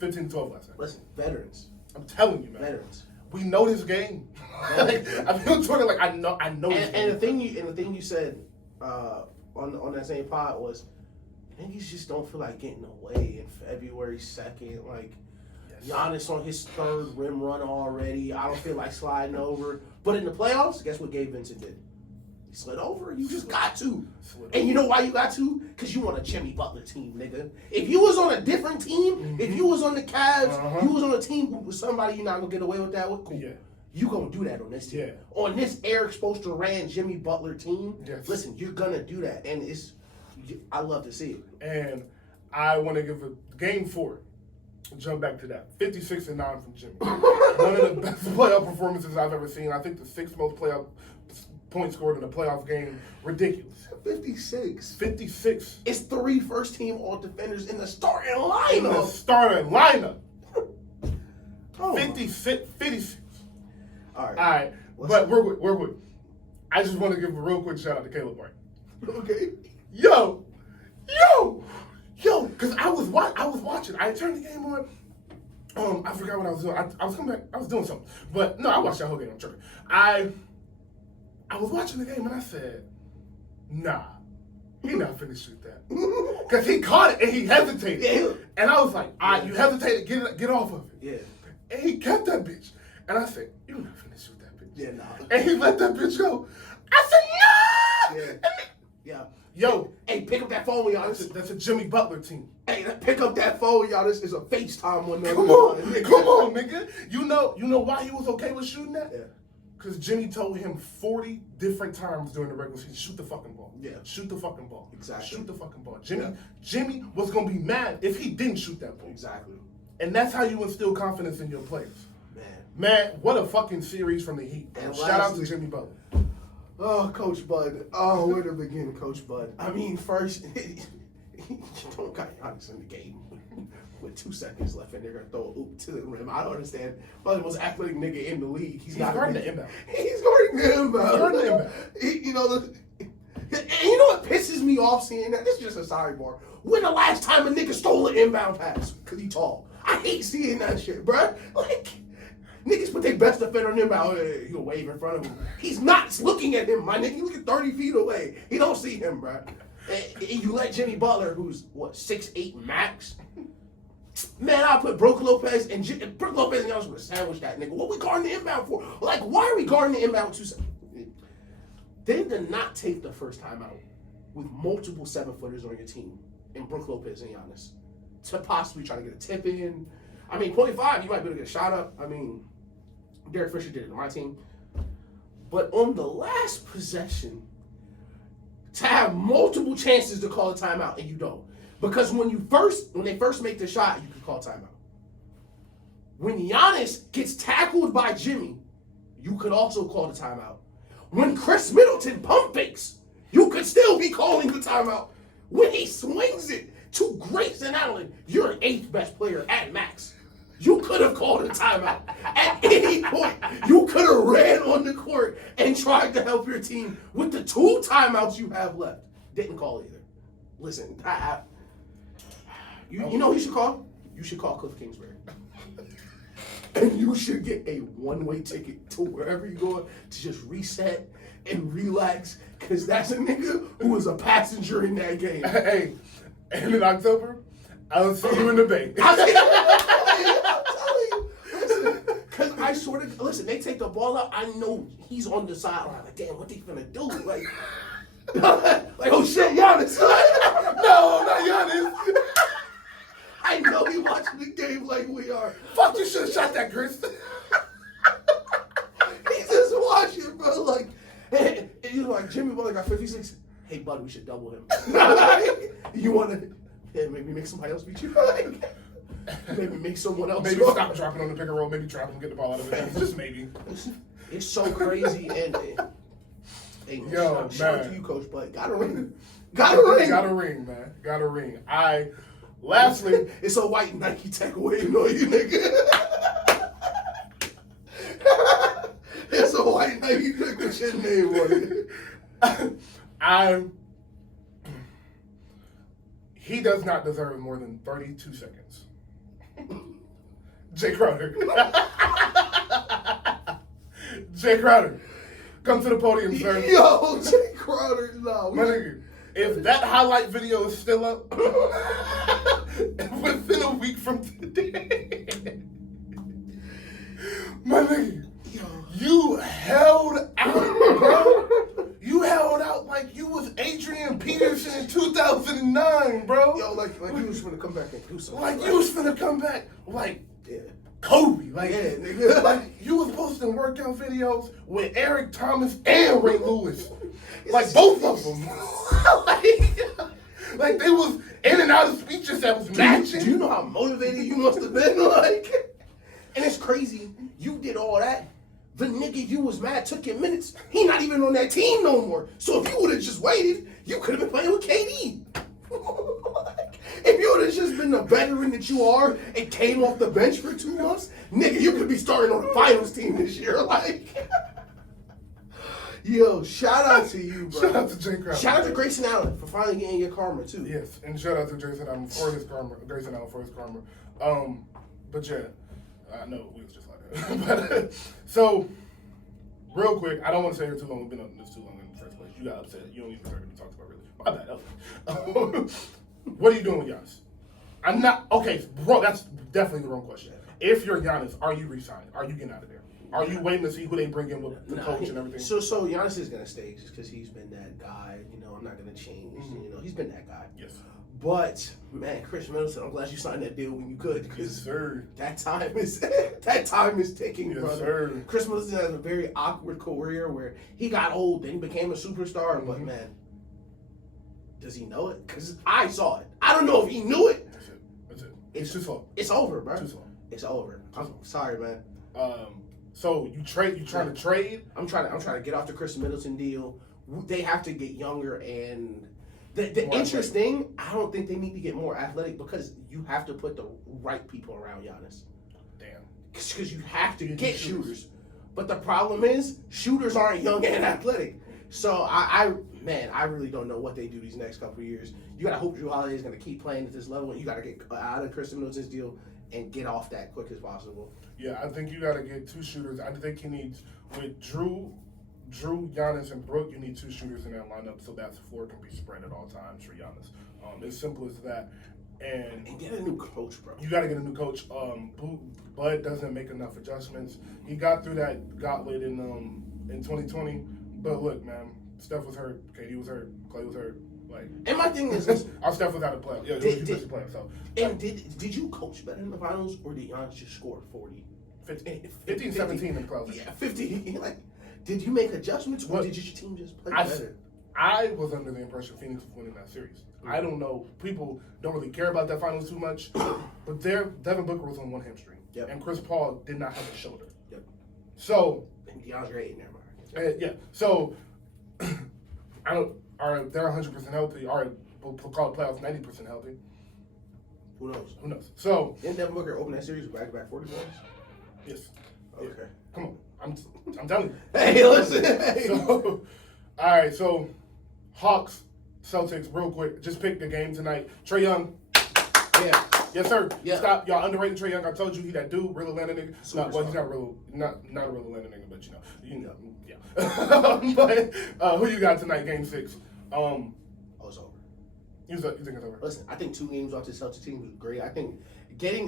15-12 last night. Listen, veterans. I'm telling you, man. Veterans. We know this game. I feel Twitter I know this game. And the thing you said on that same pod was, niggas just don't feel like getting away in February 2nd. Giannis on his 3rd rim run already. I don't feel like sliding over. But in the playoffs, guess what Gabe Vincent did? He slid over. You just got to. And you know why you got to? Because you on a Jimmy Butler team, nigga. If you was on a different team, if you was on the Cavs, you was on a team with somebody you're not going to get away with that with, cool. Yeah. You going to do that on this team. Yeah. On this Eric Spoelstra ran Jimmy Butler team, listen, you're going to do that. And I love to see it. And I want to give a game 4. Jump back to that. 56-9 from Jimmy. One of the best playoff performances I've ever seen. I think the 6th most playoff points scored in a playoff game. Ridiculous. 56. It's 3 first-team all-defenders in the starting lineup. 56. All right. But we're good. I just want to give a real quick shout out to Caleb Martin. Okay. Yo, because I was watching. I turned the game on. I forgot what I was doing. I was coming back. I was doing something. But no, I watched that whole game. I'm tripping. I was watching the game and I said, nah, he not finna shoot that. Because he caught it and he hesitated. Yeah. And I was like, all right, you hesitated, get off of it. Yeah. And he kept that bitch. And I said, you're not finna shoot that bitch. Yeah, nah. And he let that bitch go. I said, no! Yeah. Yeah. Yo. Hey, pick up that phone, Giannis. That's a Jimmy Butler team. Hey, pick up that phone, Giannis. It's a FaceTime one. Come on, nigga. You know why he was okay with shooting that? Yeah. Because Jimmy told him 40 different times during the regular season, shoot the fucking ball. Yeah. Shoot the fucking ball. Exactly. Shoot the fucking ball. Jimmy was going to be mad if he didn't shoot that ball. Exactly. And that's how you instill confidence in your players. Man, what a fucking series from the Heat. And shout out to Jimmy Butler. Oh, Coach Bud. Oh, where to begin, Coach Bud? I mean, first, you don't got Giannis in the game with 2 seconds left, and they're going to throw a oop to the rim. I don't understand. Probably the most athletic nigga in the league. He's guarding the inbound. He's guarding the inbound. You know, and you know what pisses me off seeing that? This is just a sidebar. When the last time a nigga stole an inbound pass? Because he tall. I hate seeing that shit, bruh. Like, niggas put their best defender on him out. He'll wave in front of him. He's not looking at him, my nigga. He's looking 30 feet away. He don't see him, bro. And you let Jimmy Butler, who's, 6'8" max? Man, I'll put Brook Lopez and Brook Lopez and Giannis would sandwich that nigga. What we guarding the inbound for? Like, why are we guarding the inbound with 2 seconds? They did not take the first time out with multiple 7-footers on your team in Brook Lopez and Giannis to possibly try to get a tip in. I mean, 0.5, you might be able to get a shot up. I mean, Derek Fisher did it on my team. But on the last possession, to have multiple chances to call a timeout, and you don't. Because when they first make the shot, you can call timeout. When Giannis gets tackled by Jimmy, you could also call the timeout. When Chris Middleton pump fakes, you could still be calling the timeout. When he swings it to Grayson Allen, you're an 8th best player at max. You could have called a timeout. At any point, you could have ran on the court and tried to help your team with the 2 timeouts you have left. Didn't call either. Listen, you know who you should call? You should call Cliff Kingsbury. And you should get a one-way ticket to wherever you go to just reset and relax, because that's a nigga who was a passenger in that game. Hey, and in October, I'll see you in the Bay. I'm telling you. Listen, because I sort of, listen, they take the ball out, I know he's on the sideline. Like, damn, what they finna do? Like, oh shit, Giannis. No, not Giannis. I know he watching the game like we are. Fuck, you should have shot that, Chris. He's just watching, bro. Like, and you're like, Jimmy Butler got 56. Hey, bud, we should double him. You want to maybe make somebody else beat you? Maybe make someone else. Maybe stop dropping on the pick and roll. Maybe trap him, get the ball out of his hands. Just maybe. It's so crazy. And hey, yo, shout man. out to you, Coach Bud. Got a ring. Got a ring. Got a ring, man. Got a ring. Lastly, it's a white Nike Tech wave on you, nigga. It's a white Nike Tech with your name on it. He does not deserve more than 32 seconds. Jay Crowder. Jay Crowder. Come to the podium, sir. Yo, Jay Crowder, no. My nigga, if that highlight video is still up, within a week from today, my nigga, you held out, bro. You held out like you was Adrian Peterson in 2009, bro. Yo, like you was finna come back and do something. Like you was finna come back, like yeah. Kobe. Like, yeah, nigga. Like you was posting workout videos with Eric Thomas and Ray Lewis. Like both of them. like they was in and out of speeches that was matching. Do you know how motivated you must have been? Like, and it's crazy. You did all that. The nigga you was mad took your minutes. He not even on that team no more. So if you would have just waited, you could have been playing with KD. If you would have just been the veteran that you are and came off the bench for 2 months, nigga, you could be starting on the finals team this year. Like, Yo, shout out to you, bro. Shout out to Jay Crowder. Shout out to Grayson Allen for finally getting your karma too. Yes, and shout out to Grayson Allen for his karma. But yeah, I know we was just like that. But so, real quick, I don't want to stay here too long. We've been on this too long in the first place. You got upset. You don't even deserve to be talked about, really. My bad. What are you doing with Giannis? I'm not okay, bro. That's definitely the wrong question. If you're Giannis, are you re-signed? Are you getting out of there? Are you waiting to see who they bring in with the coach and everything? So Giannis is gonna stay just because he's been that guy. You know, I'm not gonna change. Mm-hmm. You know, he's been that guy. Yes. But man, Chris Middleton, I'm glad you signed that deal when you could because yes, sir. that time is ticking, yes, brother. Sir. Chris Middleton has a very awkward career where he got old, then became a superstar. Mm-hmm. But man, does he know it? Because I saw it. I don't know if he knew it. That's it. It's too slow. It's over, bro. Too slow. It's over. I'm sorry, man. So you trying to trade? I'm trying to get off the Chris Middleton deal. They have to get younger, and the interest thing, I don't think they need to get more athletic because you have to put the right people around Giannis. Damn. Because you have to get shooters. But the problem is shooters aren't young and athletic. So I really don't know what they do these next couple of years. You gotta hope Jrue Holiday is gonna keep playing at this level, and you gotta get out of Chris Middleton's deal and get off that quick as possible. Yeah, I think you got to get two shooters. I think he needs, with Drew, Giannis, and Brook, you need two shooters in that lineup so that floor can be spread at all times for Giannis. As simple as that. And get a new coach, bro. You got to get a new coach. Bud doesn't make enough adjustments. He got through that gauntlet in 2020. But look, man, Steph was hurt. KD was hurt. Clay was hurt. And my thing is, our Steph was out of play. Yeah, he was playing. So, did you coach better in the finals, or did Giannis just score 40? 15, 17 in the playoffs. Yeah, 15. Did you make adjustments, or did your team just play better? I was under the impression Phoenix was winning that series. I don't know. People don't really care about that finals too much, but Devin Booker was on one hamstring, and Chris Paul did not have a shoulder. Yep. So and DeAndre Ayton, never mind. Yeah. So they're 100% healthy. We'll call it playoffs 90% healthy. Who knows? So didn't Devin Booker open that series with back-to-back 40 points? Yes. Okay. Yeah. Come on. I'm telling you. Hey, listen. So, all right. So Hawks, Celtics, real quick. Just pick the game tonight. Trae Young. Yeah. Yes, sir. Yeah. Stop. Y'all underrated Trae Young. I told you he that dude, real Atlanta nigga. He's not a real Atlanta nigga, but you know. Yeah. But who you got tonight? Game 6. It's over. You think it's over? Listen, I think 2 games off this Celtics team was great. I think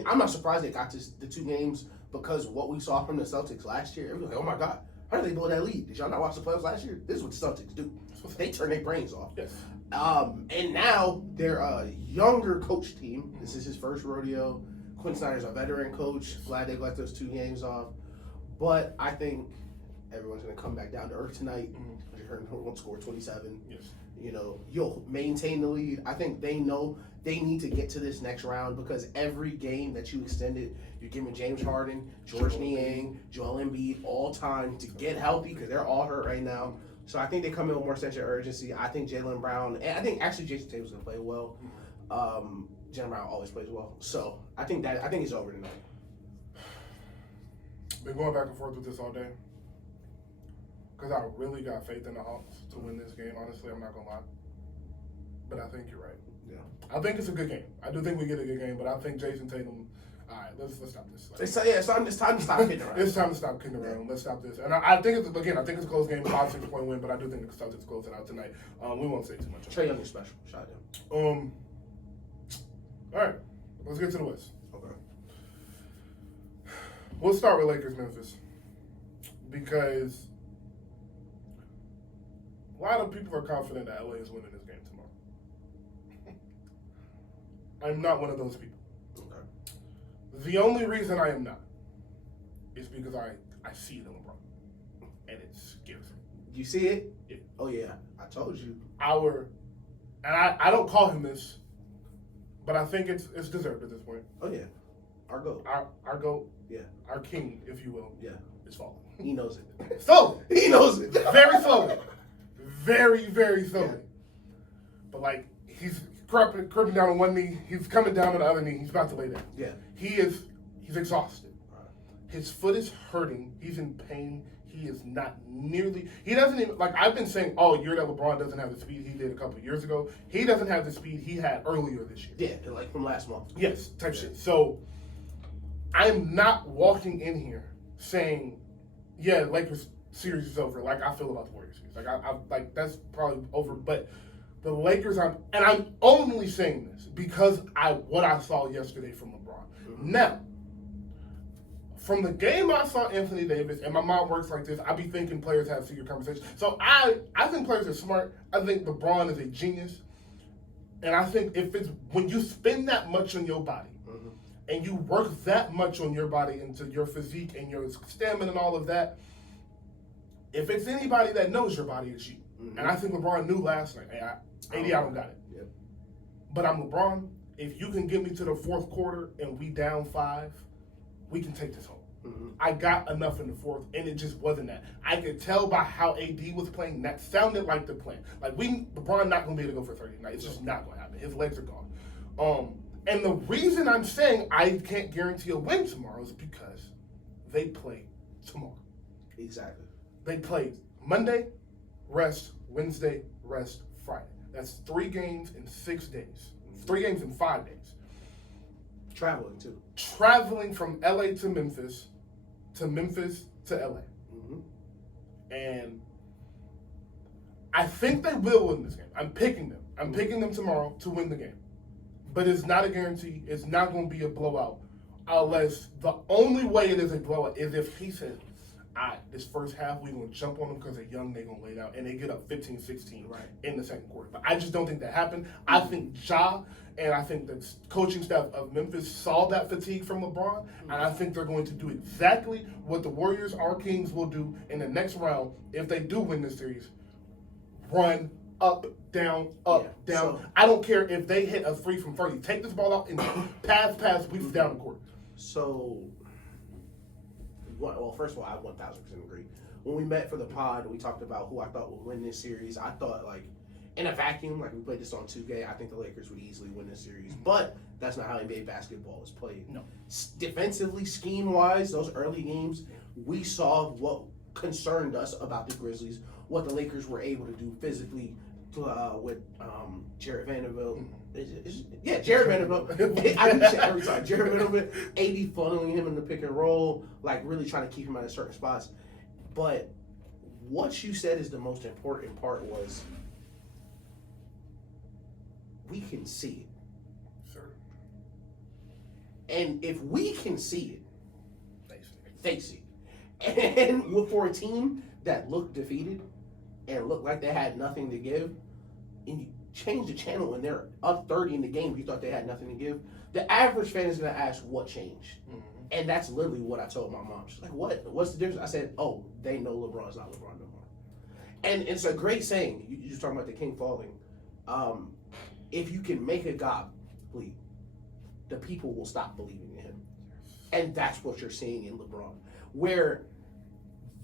I'm not surprised they got the 2 games because what we saw from the Celtics last year, everyone's like, oh my God, how did they blow that lead? Did y'all not watch the playoffs last year? This is what the Celtics do. They turn their brains off. Yes. And now they're a younger coach team. This is his first rodeo. Quinn Snyder's a veteran coach. Glad they got those 2 games off. But I think everyone's going to come back down to earth tonight. You heard him won't score 27. Yes. You know, you'll maintain the lead. I think they know they need to get to this next round because every game that you extended, you're giving James Harden, George Niang, Joel Embiid all time to get healthy because they're all hurt right now. So I think they come in with more sense of urgency. I think Jaylen Brown, and I think actually Jason Tatum's going to play well. Jaylen Brown always plays well. So I think it's over tonight. Been going back and forth with this all day. Because I really got faith in the Hawks to win this game, honestly. I'm not going to lie. But I think you're right. Yeah. I think it's a good game. I do think we get a good game, but I think Jason Tatum. All right, let's stop this. It's time to stop kidding around. It's time to stop kidding around. Yeah. Let's stop this. And I think it's a close game, 5-6 point win, but I do think the Celtics close it out tonight. We won't say too much. Trae Young is special. Shout out to him. All right, let's get to the West. Okay. We'll start with Lakers Memphis because a lot of people are confident that LA is winning this game tomorrow. I'm not one of those people. Okay. The only reason I am not is because I see it in LeBron, and it scares me. You see it? Yeah. Oh yeah, I told you. And I don't call him this, but I think it's deserved at this point. Oh yeah, our GOAT. Our GOAT. Yeah. Our king, if you will. Yeah. Is falling. He knows it. Slowly. He knows it. Very slowly. Very, very slowly. Yeah. But he's creeping down on one knee. He's coming down on the other knee. He's about to lay down. Yeah. He's exhausted. His foot is hurting. He's in pain. he is not nearly. He doesn't even like. I've been saying all year that LeBron doesn't have the speed he did a couple of years ago. He doesn't have the speed he had earlier this year. Yeah, like from last month. Yes, type shit. So I'm not walking in here saying, yeah, Lakers series is over. Like I feel about the Warriors series. Like I like that's probably over. But the Lakers, I'm only saying this because what I saw yesterday from LeBron. Mm-hmm. Now, from the game I saw Anthony Davis, and my mom works like this, I be thinking players have secret conversations. So I think players are smart. I think LeBron is a genius. And I think when you spend that much on your body, mm-hmm. and you work that much on your body into your physique and your stamina and all of that, if it's anybody that knows your body, it's you. Mm-hmm. And I think LeBron knew last night, hey, AD, I don't got it. Yep. But I'm LeBron. If you can get me to the fourth quarter and we down 5, we can take this home. Mm-hmm. I got enough in the fourth, and it just wasn't that. I could tell by how AD was playing, that sounded like the plan. Like, LeBron not going to be able to go for 30 tonight. It's just not going to happen. His legs are gone. And the reason I'm saying I can't guarantee a win tomorrow is because they play tomorrow. Exactly. They play Monday, rest, Wednesday, rest, Friday. That's 3 games in 6 days. 3 games in 5 days. Traveling, too. Traveling from LA to Memphis to LA. Mm-hmm. And I think they will win this game. I'm picking them. I'm picking them tomorrow to win the game. But it's not a guarantee. It's not going to be a blowout. Unless the only way it is a blowout is if he says, all right, this first half, we're going to jump on them because they're young, they're going to lay down, and they get up 15-16 in the second quarter. But I just don't think that happened. I think Ja and I think the coaching staff of Memphis saw that fatigue from LeBron, and I think they're going to do exactly what the Warriors, our Kings, will do in the next round if they do win this series. Run up, down, down. So, I don't care if they hit a 3 from 30. Take this ball out and pass, we down the court. So, well, first of all, I 1,000% agree. When we met for the pod, we talked about who I thought would win this series. I thought, like, in a vacuum, like we played this on 2K, I think the Lakers would easily win this series. But that's not how NBA basketball is played. No. Defensively, scheme-wise, those early games, we saw what concerned us about the Grizzlies, what the Lakers were able to do physically with Jared Vanderbilt. Jared Vanderbilt. I do shit every time. Jared Vanderbilt, AD funneling him in the pick and roll, like really trying to keep him at certain spots. But what you said is the most important part was we can see it. Sure. And if we can see it, they see it. And for a team that looked defeated and looked like they had nothing to give, and you change the channel and they're up 30 in the game, you thought they had nothing to give, the average fan is going to ask what changed. Mm-hmm. And that's literally what I told my mom. She's like, what? What's the difference? I said, oh, they know LeBron's not LeBron no more. And it's a great saying. You're just talking about the king falling. If you can make a God bleed, the people will stop believing in him. And that's what you're seeing in LeBron. Where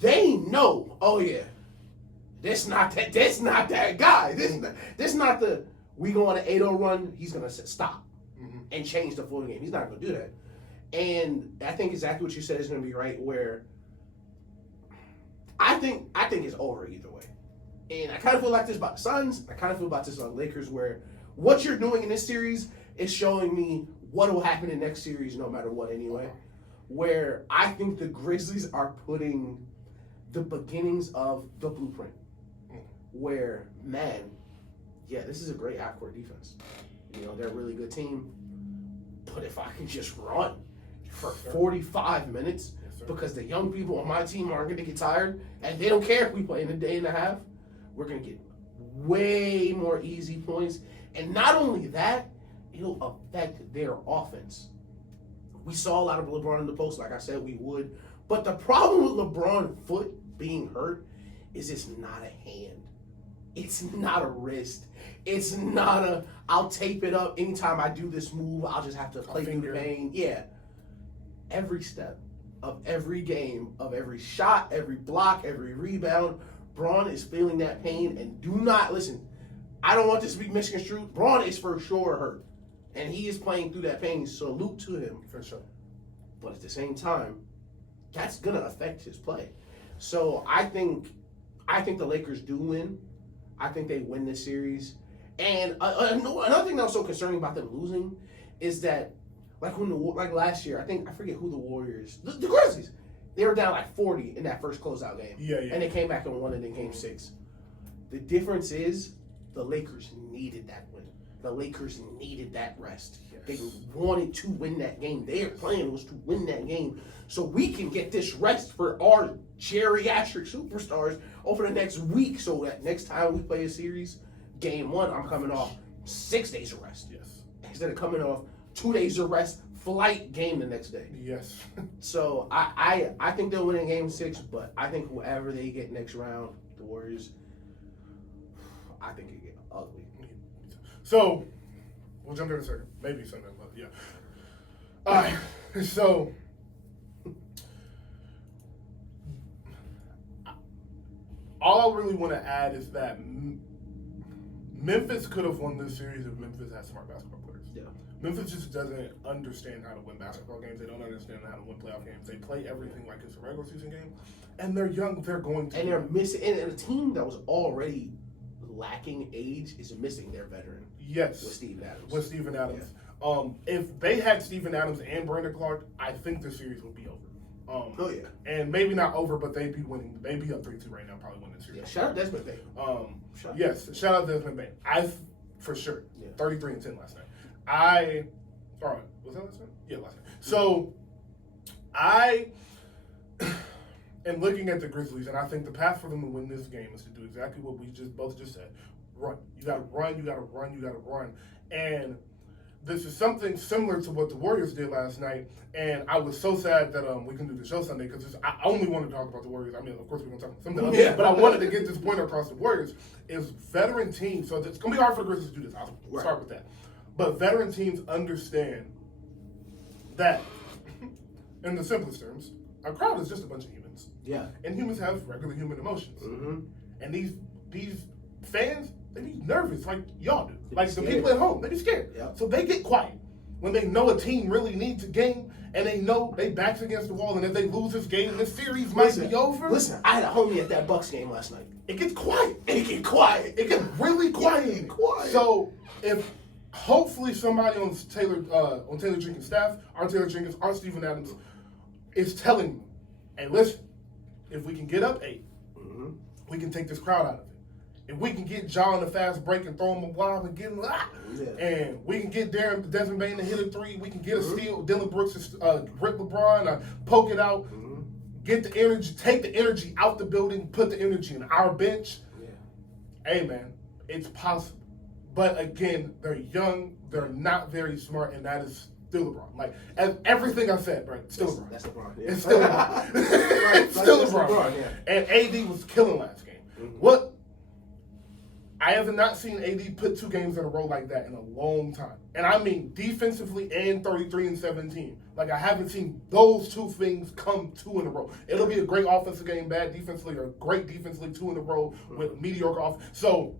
they know, oh yeah, this not that guy. This not the we go on an 8-0 run, he's gonna stop and change the full game. He's not gonna do that. And I think exactly what you said is gonna be right, where I think it's over either way. And I kind of feel like this about the Suns. I kind of feel about this on Lakers, where what you're doing in this series is showing me what will happen in the next series no matter what anyway. Where I think the Grizzlies are putting the beginnings of the blueprint. Where, man, yeah, this is a great half-court defense. You know, they're a really good team. But if I can just run for 45 minutes, because the young people on my team aren't going to get tired, and they don't care if we play in a day and a half, we're going to get way more easy points. And not only that, it'll affect their offense. We saw a lot of LeBron in the post, like I said we would. But the problem with LeBron's foot being hurt is it's not a hand. It's not a wrist. It's not I'll tape it up. Anytime I do this move, I'll just have to play through the pain. Yeah. Every step of every game, of every shot, every block, every rebound, Braun is feeling that pain. And do not, listen, I don't want this to be misconstrued. Braun is for sure hurt. And he is playing through that pain. Salute to him. For sure. But at the same time, that's going to affect his play. So I think the Lakers do win. I think they win this series. And another thing that was so concerning about them losing is that, like last year, I forget who the Warriors, the Grizzlies, they were down like 40 in that first closeout game. Yeah. And they came back and won it in Game 6. The difference is the Lakers needed that win. The Lakers needed that rest. Yes. They wanted to win that game. Their plan was to win that game so we can get this rest for our geriatric superstars over the next week. So that next time we play a series, Game 1, I'm coming off 6 days of rest. Yes. Instead of coming off 2 days of rest, flight game the next day. Yes. So I think they'll win in Game 6, but I think whoever they get next round, the Warriors, I think it get ugly. So, we'll jump there in a second. Maybe something, but yeah. All right. So, all I really want to add is that Memphis could have won this series if Memphis had smart basketball players. Yeah. Memphis just doesn't understand how to win basketball games. They don't understand how to win playoff games. They play everything like it's a regular season game, and they're young. They're going to. And they're missing. And a team that was already lacking age is missing their veteran. Yes. With Steven Adams. Yeah. If they had Steven Adams and Brandon Clark, I think the series would be over. Oh yeah. And maybe not over, but they'd be winning. They'd be up 3-2 right now, probably winning the series. Yeah. Shout out Desmond Bain. Shout out Desmond Bain. For sure. Yeah. 33-10 last night. All right. Was that last night? Yeah, last night. So I am looking at the Grizzlies, and I think the path for them to win this game is to do exactly what we both just said. Run. You got to run. You got to run. You got to run. And this is something similar to what the Warriors did last night, and I was so sad that we couldn't do the show Sunday because I only wanted to talk about the Warriors. I mean, of course, we're going to talk about something else, but I wanted to get this point across the Warriors is veteran teams. So it's going to be hard for the Grizzlies to do this. I'll start with that. But veteran teams understand that, in the simplest terms, a crowd is just a bunch of humans. Yeah. And humans have regular human emotions. Mm-hmm. And these fans, they be nervous like y'all do. Like the scared. people at home, they be scared. Yeah. So they get quiet when they know a team really needs a game and they know they backs against the wall and if they lose this game, this series might be over. Listen, I had a homie at that Bucks game last night. It gets quiet. It get quiet. It gets really quiet. It get quiet. So if hopefully somebody on Taylor Jenkins' staff, our Taylor Jenkins, our Steven Adams, is telling them, hey, listen, if we can get up 8, we can take this crowd out of it. If we can get Ja on the fast break and throw him a lob and get him, and we can get Desmond Bain to hit a 3, we can get a steal, Dylan Brooks to rip LeBron, poke it out, get the energy, take the energy out the building, put the energy in our bench. Yeah. Hey, man, it's possible. But again, they're young, they're not very smart, and that is still LeBron. Like, everything I said, right, still LeBron. That's LeBron. Yeah. It's still LeBron. It's still LeBron. Yeah. And AD was killing last game. What? I have not seen AD put 2 games in a row like that in a long time. And I mean defensively and 33 and 17. Like, I haven't seen those 2 things come 2 in a row. It'll be a great offensive game, bad defensively, or great defensively 2 in a row with mediocre off. So,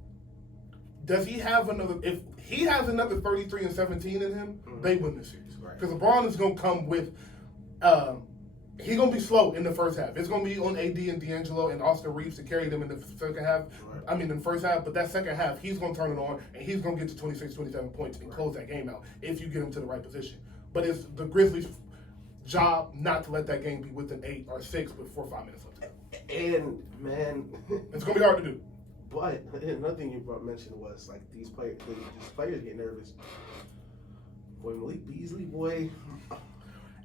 does he have another? If he has another 33 and 17 in him, they win this series. Because LeBron is going to come with he's going to be slow in the first half. It's going to be on AD and D'Angelo and Austin Reeves to carry them in the second half. I mean, in the first half. But that second half, he's going to turn it on, and he's going to get to 26, 27 points and close that game out if you get him to the right position. But it's the Grizzlies' job not to let that game be within 8 or 6 with 4 or 5 minutes left. And, man, it's going to be hard to do. But another thing you mentioned was, like, these players get nervous. Boy, Malik Beasley, boy.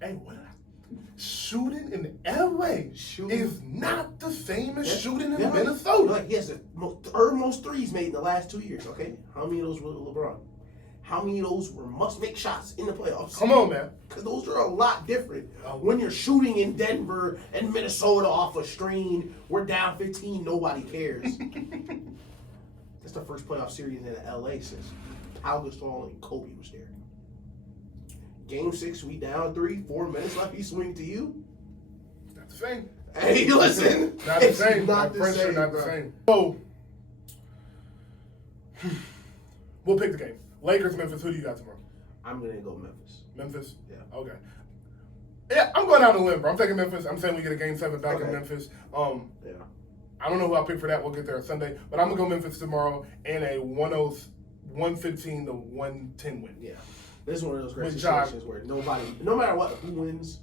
Hey, what? Shooting in LA is not the same as shooting in Minnesota. Like, yes, the third most threes made in the last 2 years, okay? How many of those were LeBron? How many of those were must-make shots in the playoffs? Come on, man. Because those are a lot different. When you're shooting in Denver and Minnesota off a screen, we're down 15, nobody cares. That's the first playoff series in LA since Pau Gasol and Kobe was there. Game 6, we down 3, 4 minutes left. He swing to you. Not the same. Hey, listen. Not the same. Not the same. Not the same. So, we'll pick the game. Lakers, Memphis. Who do you got tomorrow? I'm gonna go Memphis. Memphis? Yeah. Okay. Yeah, I'm going out on a limb, bro. I'm taking Memphis. I'm saying we get a Game 7 back in Memphis. Yeah. I don't know who I'll pick for that. We'll get there Sunday. But I'm going to go Memphis tomorrow in a 115 to 110 win. Yeah. This is one of those great situations where no matter what, who wins,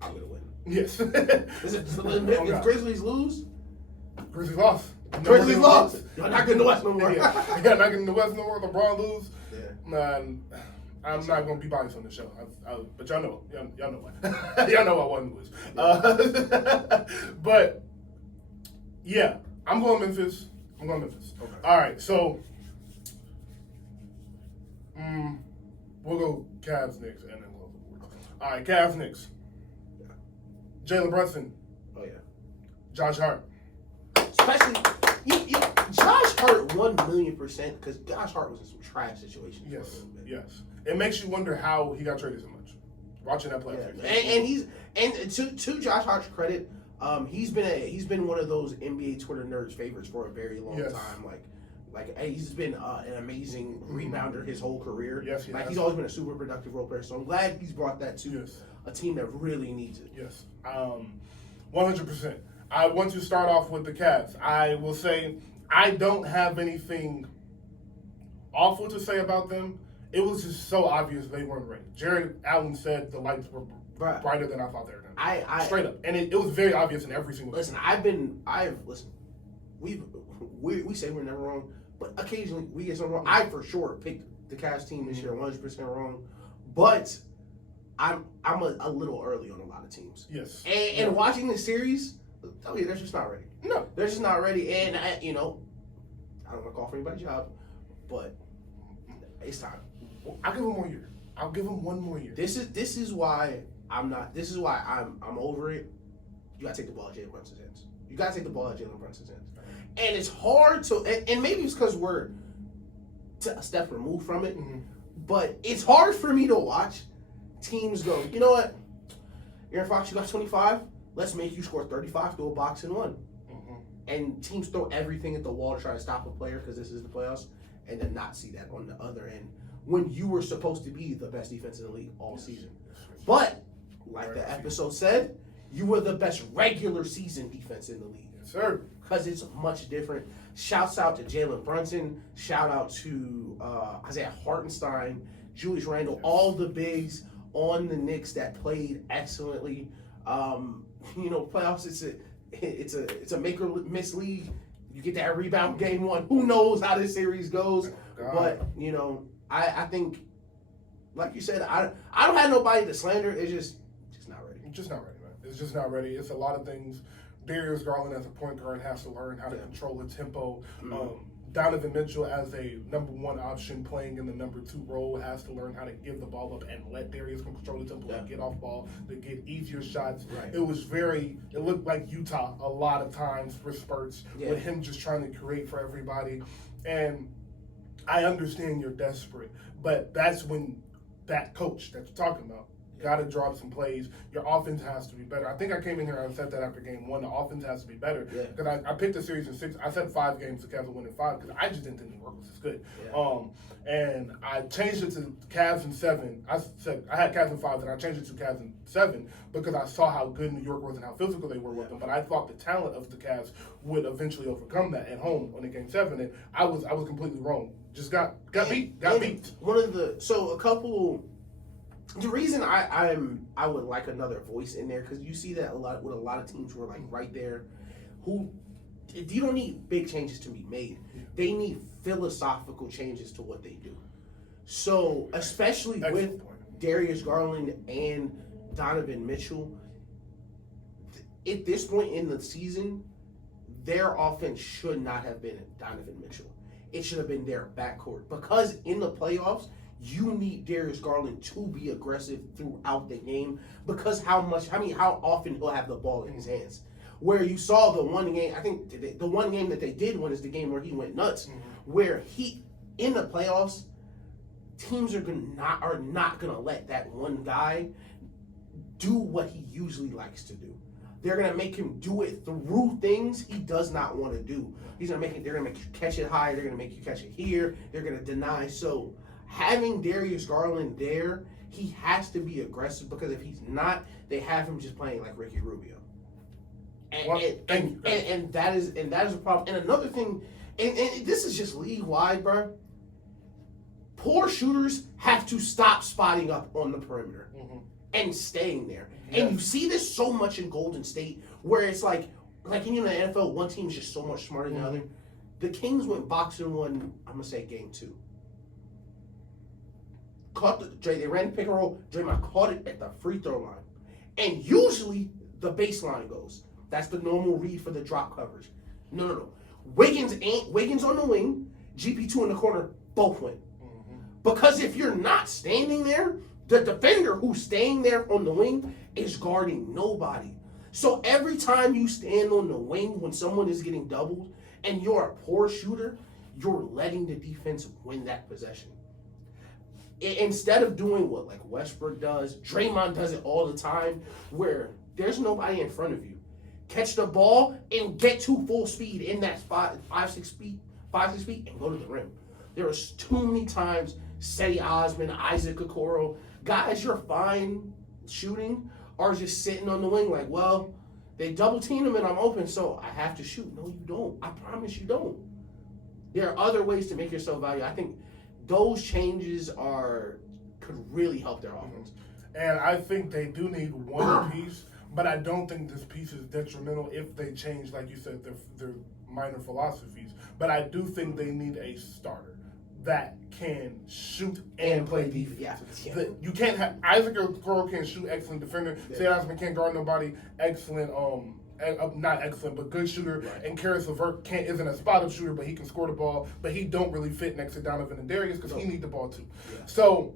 I'm going to win. Yes. If Grizzlies lose, Grizzlies lost. Grizzlies lost. You're not getting the West no more. Yeah, not getting the West no more. LeBron lose. Yeah. I'm not going to be biased on the show. But y'all know what. Y'all know I wasn't lose. But, yeah, I'm going Memphis. Okay. All right, so we'll go Cavs Knicks and then close the board. All right, Cavs Knicks. Jalen Brunson. Oh, yeah. Josh Hart. Especially, Josh Hart 1,000,000% because Josh Hart was in some trash situations. Yes. It makes you wonder how he got traded so much. Watching that play. Yeah. And to Josh Hart's credit, he's been one of those NBA Twitter nerds favorites for a very long time. Like he's been an amazing rebounder his whole career. Yes, he's always been a super productive role player. So I'm glad he's brought that to a team that really needs it. Yes, 100%. I want to start off with the Cavs. I will say I don't have anything awful to say about them. It was just so obvious they weren't ready. Jared Allen said the lights were brighter than I thought they were going to be. Straight up. And it was very obvious in every single Listen, we say we're never wrong, but occasionally we get something wrong. I for sure picked the Cavs team this year 100% wrong, but I'm a little early on a lot of teams. Yes. And watching this series, tell you they're just not ready. No. They're just not ready. And, I don't want to call for anybody's job, but it's time. I'll give him 1 year. I'll give him 1 more year. This is why I'm over it. You gotta take the ball out of Jalen Brunson's hands. You gotta take the ball out of Jalen Brunson's hands. And it's hard to, and maybe it's because we're a step removed from it, but it's hard for me to watch teams go, you know what, Aaron Fox, you got 25. Let's make you score 35 through a box and one. And teams throw everything at the wall to try to stop a player because this is the playoffs, and then not see that on the other end when you were supposed to be the best defense in the league all season. But, like the episode said, you were the best regular season defense in the league. Yes, sir. Because it's much different. Shouts out to Jalen Brunson. Shout out to Isaiah Hartenstein, Julius Randle, all the bigs on the Knicks that played excellently. Playoffs, it's a make or miss league. You get that rebound game one. Who knows how this series goes? But I think, like you said, I don't have nobody to slander. It's just not ready. It's just not ready, man. It's just not ready. It's a lot of things. Darius Garland as a point guard has to learn how to control the tempo. Donovan Mitchell as a number 1 option playing in the number 2 role has to learn how to give the ball up and let Darius control the tempo and get off ball to get easier shots. Right. It looked like Utah a lot of times for spurts with him just trying to create for everybody. And I understand you're desperate, but that's when that coach that you're talking about got to draw up some plays. Your offense has to be better. I think I came in here and said that after game 1. The offense has to be better. Because I picked the series in 6. I said 5 games. The Cavs will win in 5 because I just didn't think New York was as good. And I changed it to Cavs in 7. I had Cavs in 5, and I changed it to Cavs in 7 because I saw how good New York was and how physical they were with them. But I thought the talent of the Cavs would eventually overcome that at home on the game 7, and I was completely wrong. Just got beat. The reason I would like another voice in there, because you see that a lot with a lot of teams who are like right there, who you don't need big changes to be made. They need philosophical changes to what they do. So especially with Darius Garland and Donovan Mitchell, at this point in the season, their offense should not have been Donovan Mitchell. It should have been their backcourt, because in the playoffs, you need Darius Garland to be aggressive throughout the game, because how often he'll have the ball in his hands. Where you saw the one game, I think the one game that they did win is the game where he went nuts, where in the playoffs, teams are not gonna let that one guy do what he usually likes to do. They're gonna make him do it through things he does not want to do. They're gonna make you catch it high. They're gonna make you catch it here. They're gonna deny. So having Darius Garland there, he has to be aggressive because if he's not, they have him just playing like Ricky Rubio. And that is a problem. And another thing, and this is just league wide, bro. Poor shooters have to stop spotting up on the perimeter and staying there. Yeah. And you see this so much in Golden State, where it's like in the NFL, one team is just so much smarter than the other. The Kings went boxing one. I'm gonna say game 2. They ran the pick and roll. Draymond caught it at the free throw line, and usually the baseline goes. That's the normal read for the drop coverage. No. Wiggins on the wing. GP2 in the corner. Both went. Because if you're not standing there, the defender who's staying there on the wing is guarding nobody. So every time you stand on the wing when someone is getting doubled and you're a poor shooter, you're letting the defense win that possession. Instead of doing what like Westbrook does, Draymond does it all the time, where there's nobody in front of you. Catch the ball and get to full speed in that 5-6 feet, and go to the rim. There was too many times Cedi Osman, Isaac Okoro, guys you're fine shooting are just sitting on the wing like, well, they double team him and I'm open, so I have to shoot. No, you don't. I promise you don't. There are other ways to make yourself valuable. I think those changes could really help their offense. And I think they do need one piece, but I don't think this piece is detrimental if they change, like you said, their minor philosophies. But I do think they need a starter that can shoot and play defense. Yeah. You can't have Isaac Okoro can shoot, excellent defender. Cedi Osman can't guard nobody, excellent not excellent, but good shooter. Right. And Karis LeVert isn't a spot-up shooter, but he can score the ball. But he don't really fit next to Donovan and Darius because he needs the ball too. Yeah. So,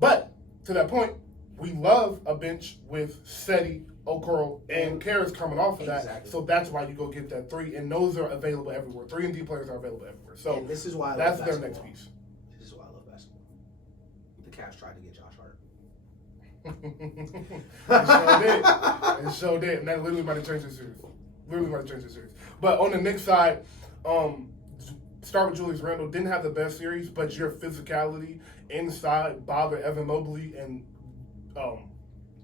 but to that point, we love a bench with Cedi, Okoro, and Karis coming off of that. So that's why you go get that 3, and those are available everywhere. 3 and D players are available everywhere. So and this is why that's their next piece. This is why I love basketball. The Cavs tried to get Josh Hart. It sure did. And that literally might have changed the series. But on the Knicks side, start with Julius Randle. Didn't have the best series, but your physicality inside bothered Evan Mobley and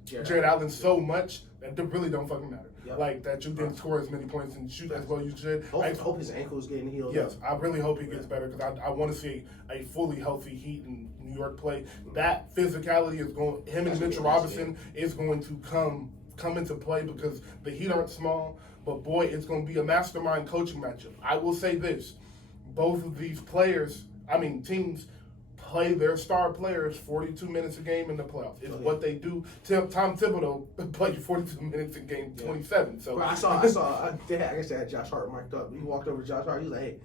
Jared Allen so much that they really don't fucking matter. Yep. Like that you didn't score as many points and shoot as well you should. I hope his ankle is getting healed. Yes, I really hope he gets better because I want to see a fully healthy Heat in New York play. That physicality is going. Him and Mitchell Robinson is going to come into play because the Heat aren't small. But boy, it's going to be a mastermind coaching matchup. I will say this: both of these teams play their star players 42 minutes a game in the playoffs. It's what they do. Tom Thibodeau played 42 minutes in game 27. So I guess they had Josh Hart mic'd up. He walked over to Josh Hart. He was like, hey,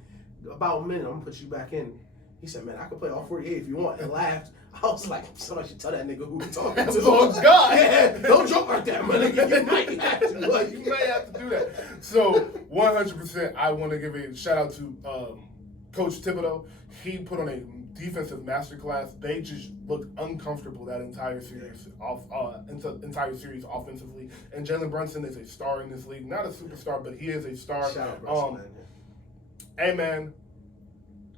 about a minute, I'm going to put you back in. He said, man, I can play all 48 if you want. And laughed. I was like, somebody should tell that nigga who we're talking to. Oh, God. Yeah, don't joke like that, man. You might have to. You may have to do that. So 100%, I want to give a shout out to Coach Thibodeau. He put on a defensive masterclass. They just looked uncomfortable that entire series entire series offensively. And Jalen Brunson is a star in this league. Not a superstar, but he is a star. Shout out Brunson, man. Hey, man,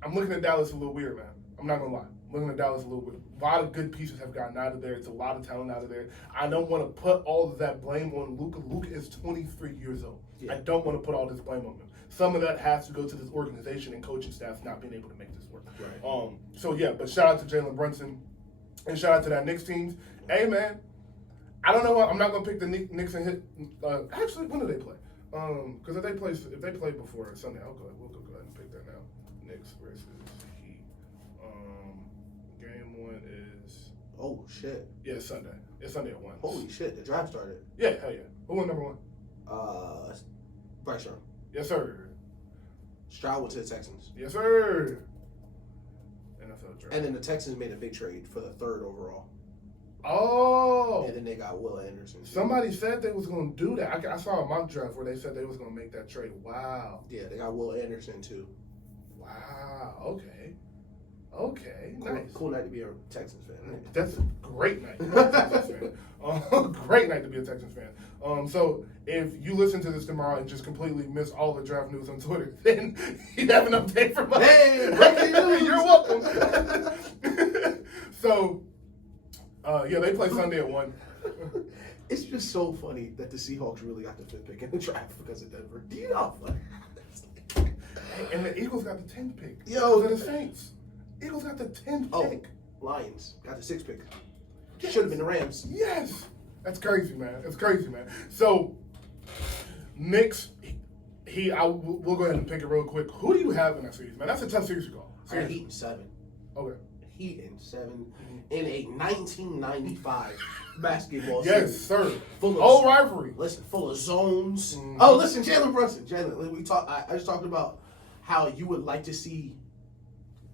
I'm looking at Dallas a little weird, man. I'm not going to lie. I'm looking at Dallas a little weird. A lot of good pieces have gotten out of there. It's a lot of talent out of there. I don't want to put all of that blame on Luka. Luka is 23 years old. Yeah. I don't want to put all this blame on him. Some of that has to go to this organization and coaching staff not being able to make this work. Right. But shout out to Jalen Brunson and shout out to that Knicks team. Hey, man, I don't know what I'm not gonna pick the Knicks and hit. Actually, when do they play? Because if they play before Sunday, we'll go ahead and pick that now. Knicks versus Heat. Game 1 is. Oh shit. Yeah, it's Sunday. It's Sunday at 1. Holy shit! The draft started. Yeah, hell yeah. Who won number 1? Bryce Young. Yes, sir. Stroud went to the Texans. Yes, sir. NFL draft. And then the Texans made a big trade for the 3rd overall. Oh. And then they got Will Anderson. Somebody said they was going to do that. I saw a mock draft where they said they was going to make that trade. Wow. Yeah, they got Will Anderson too. Wow. Okay. Nice. Cool night to be a Texans fan. That's a great night to be a Texans fan. Great night to be a Texans fan. So if you listen to this tomorrow and just completely miss all the draft news on Twitter, then you have an update from us. Hey, breaking news. You're welcome. So Yeah, they play Sunday at 1. It's just so funny that the Seahawks really got the 5th pick in the draft because of Denver. Do you know? And the Eagles got the 10th pick. Yo, the Saints. Eagles got the 10th pick. Lions got the 6th pick. Yes. Should have been the Rams. Yes. That's crazy, man. That's crazy, man. So, Knicks, we'll go ahead and pick it real quick. Who do you have in that series, man? That's a tough series to call. I got Heat in 7. Okay. Heat in 7 in a 1995 basketball yes, series. sir. Full of old rivalry. Listen, full of zones. Mm-hmm. Oh, listen, Jalen Brunson. I just talked about how you would like to see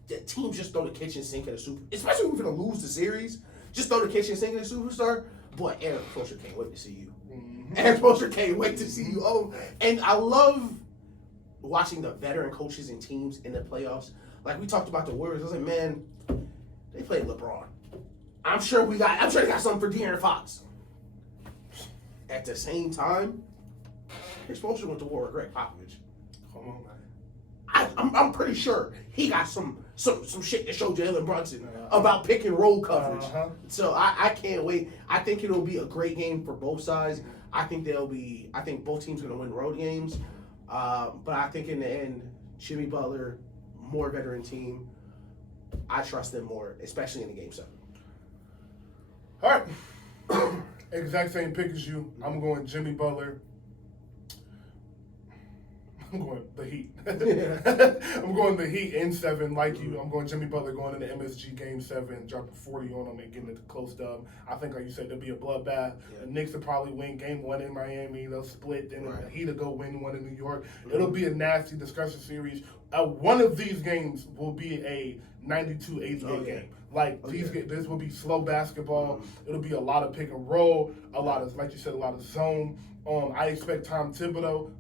the teams just throw the kitchen sink at a super, especially if we're gonna lose the series. Just throw the kitchen sink at a superstar. Boy, Eric Spoelstra can't wait to see you. Mm-hmm. Eric Spoelstra can't wait to see you. Oh, and I love watching the veteran coaches and teams in the playoffs. Like we talked about the Warriors. I was like, man, they played LeBron. I'm sure they got something for De'Aaron Fox. At the same time, Eric Spoelstra went to war with Greg Popovich. Come on, man. I'm pretty sure he got some shit to show Jalen Brunson about pick and roll coverage. So I can't wait. I think it'll be a great game for both sides. I think both teams are gonna win road games. But I think in the end, Jimmy Butler, more veteran team. I trust them more, especially in the game 7. All right. Exact same pick as you. I'm going Jimmy Butler. I'm going the Heat. I'm going the Heat in 7 like you. I'm going Jimmy Butler going into MSG Game 7, dropping 40 on them and getting it close dub. I think, like you said, there'll be a bloodbath. Yeah. The Knicks will probably win Game 1 in Miami. They'll split. Then the Heat will go win 1 in New York. Mm-hmm. It'll be a nasty discussion series. One of these games will be a 92-88 game. Like, this will be slow basketball. Mm-hmm. It'll be a lot of pick and roll, a lot of, like you said, a lot of zone. I expect Tom Thibodeau,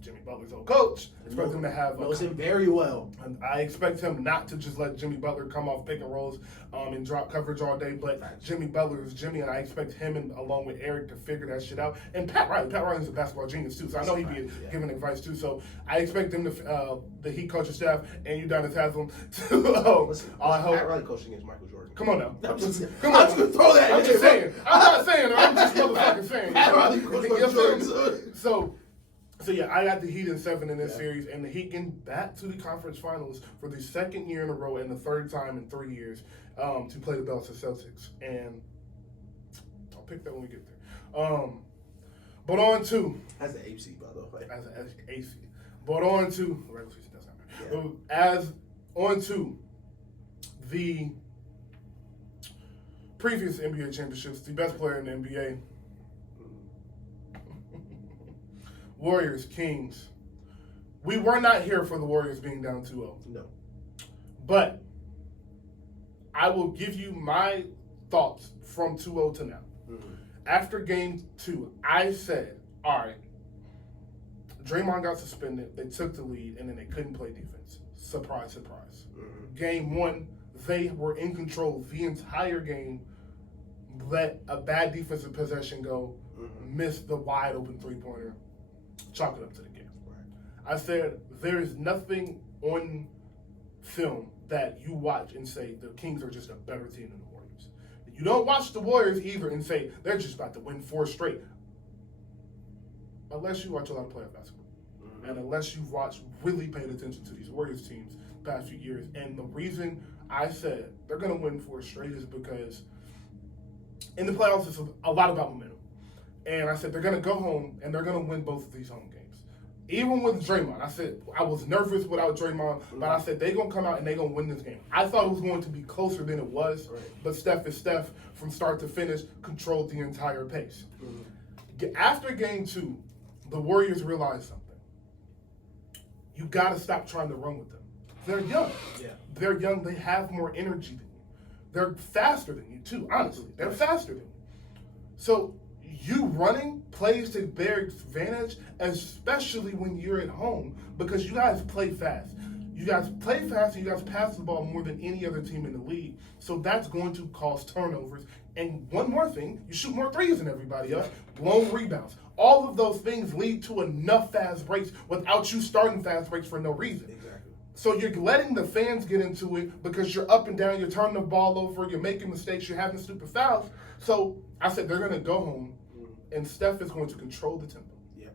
Jimmy Butler's old coach, expect him to have knows him very well. And I expect him not to just let Jimmy Butler come off pick and rolls and drop coverage all day, but Jimmy Butler is Jimmy, and I expect him along with Eric to figure that shit out. And Pat Riley's a basketball genius too, so I know he'd be giving advice too. So I expect them to the Heat coaching staff and Udonis Haslem to. Pat Riley coaching against Michael Jordan. Come on now. I'm just gonna throw that. I'm just saying. I'm not saying it. I'm just motherfucking saying. Pat Riley coaching Michael Jordan. So yeah, I got the Heat in 7 in this series, and the Heat getting back to the conference finals for the 2nd year in a row and the 3rd time in 3 years to play the Boston Celtics. And I'll pick that when we get there. But on to as the AC, by the way. As an AC. But on to the regular season, that's not right. As on to the previous NBA championships, the best player in the NBA. Warriors, Kings. We were not here for the Warriors being down 2-0. No. But I will give you my thoughts from 2-0 to now. Mm-hmm. After game 2, I said, all right, Draymond got suspended, they took the lead, and then they couldn't play defense. Surprise, surprise. Mm-hmm. Game 1, they were in control the entire game, let a bad defensive possession go, missed the wide open three-pointer. Chalk it up to the game. Right. I said there is nothing on film that you watch and say the Kings are just a better team than the Warriors. You don't watch the Warriors either and say they're just about to win 4 straight. Unless you watch a lot of playoff basketball. Mm-hmm. And unless you've really paid attention to these Warriors teams the past few years. And the reason I said they're going to win 4 straight is because in the playoffs it's a lot about momentum. And I said they're going to go home and they're going to win both of these home games. Even with Draymond, I said I was nervous without Draymond, but I said they're going to come out and they're going to win this game. I thought it was going to be closer than it was, but Steph is Steph from start to finish, controlled the entire pace. Mm-hmm. After game 2, the Warriors realized something. You got to stop trying to run with them. They're young. Yeah. They're young. They have more energy than you. They're faster than you, too, honestly. They're faster than you. So you running plays to their advantage, especially when you're at home, because you guys play fast. You guys play fast and you guys pass the ball more than any other team in the league. So that's going to cause turnovers. And one more thing, you shoot more threes than everybody else, blown rebounds. All of those things lead to enough fast breaks without you starting fast breaks for no reason. Exactly. So you're letting the fans get into it because you're up and down, you're turning the ball over, you're making mistakes, you're having stupid fouls. So I said they're going to go home, and Steph is going to control the tempo. Yeah.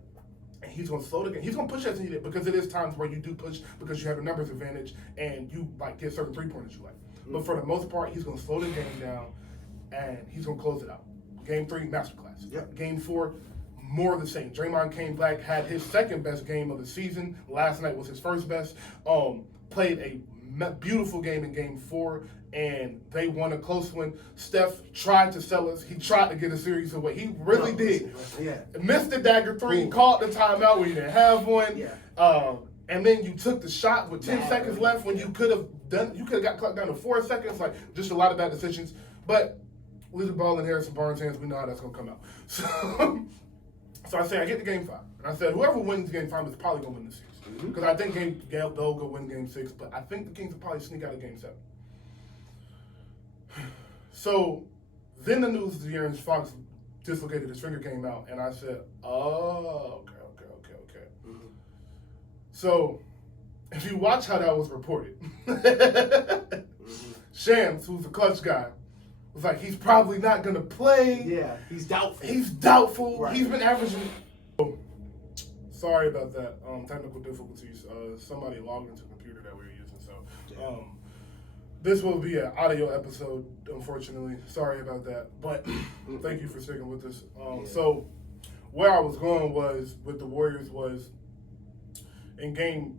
And he's going to slow the game. He's going to push as needed because it is times where you do push because you have a numbers advantage and you like get certain three-pointers you like. But for the most part, he's going to slow the game down and he's going to close it out. Game 3, masterclass. Yep. Game 4, more of the same. Draymond came back, had his second best game of the season. Last night was his first best. Played a beautiful game in Game 4, and they won a close one. Steph tried to sell us. He tried to get a series away. He really did. Yeah. Missed the dagger 3, caught the timeout where you didn't have one. Yeah. And then you took the shot with 10 seconds left when you could have got clocked down to 4 seconds. Like, just a lot of bad decisions. But leave the ball in Harrison Barnes' hands. We know how that's going to come out. So I say I get to Game 5. And I said whoever wins Game 5 is probably going to win the series. Because I think they'll go win Game 6. But I think the Kings will probably sneak out of Game 7. So then the news of De'Aaron Fox dislocated his finger came out. And I said, oh, okay. So, if you watch how that was reported, Shams, who's the clutch guy, was like, he's probably not going to play. Yeah, he's doubtful. Right. He's been averaging. Sorry about that. Technical difficulties. Somebody logged into the computer that we were using. So, this will be an audio episode, unfortunately. Sorry about that. But thank you for sticking with us. So, where I was going was with the Warriors was, in going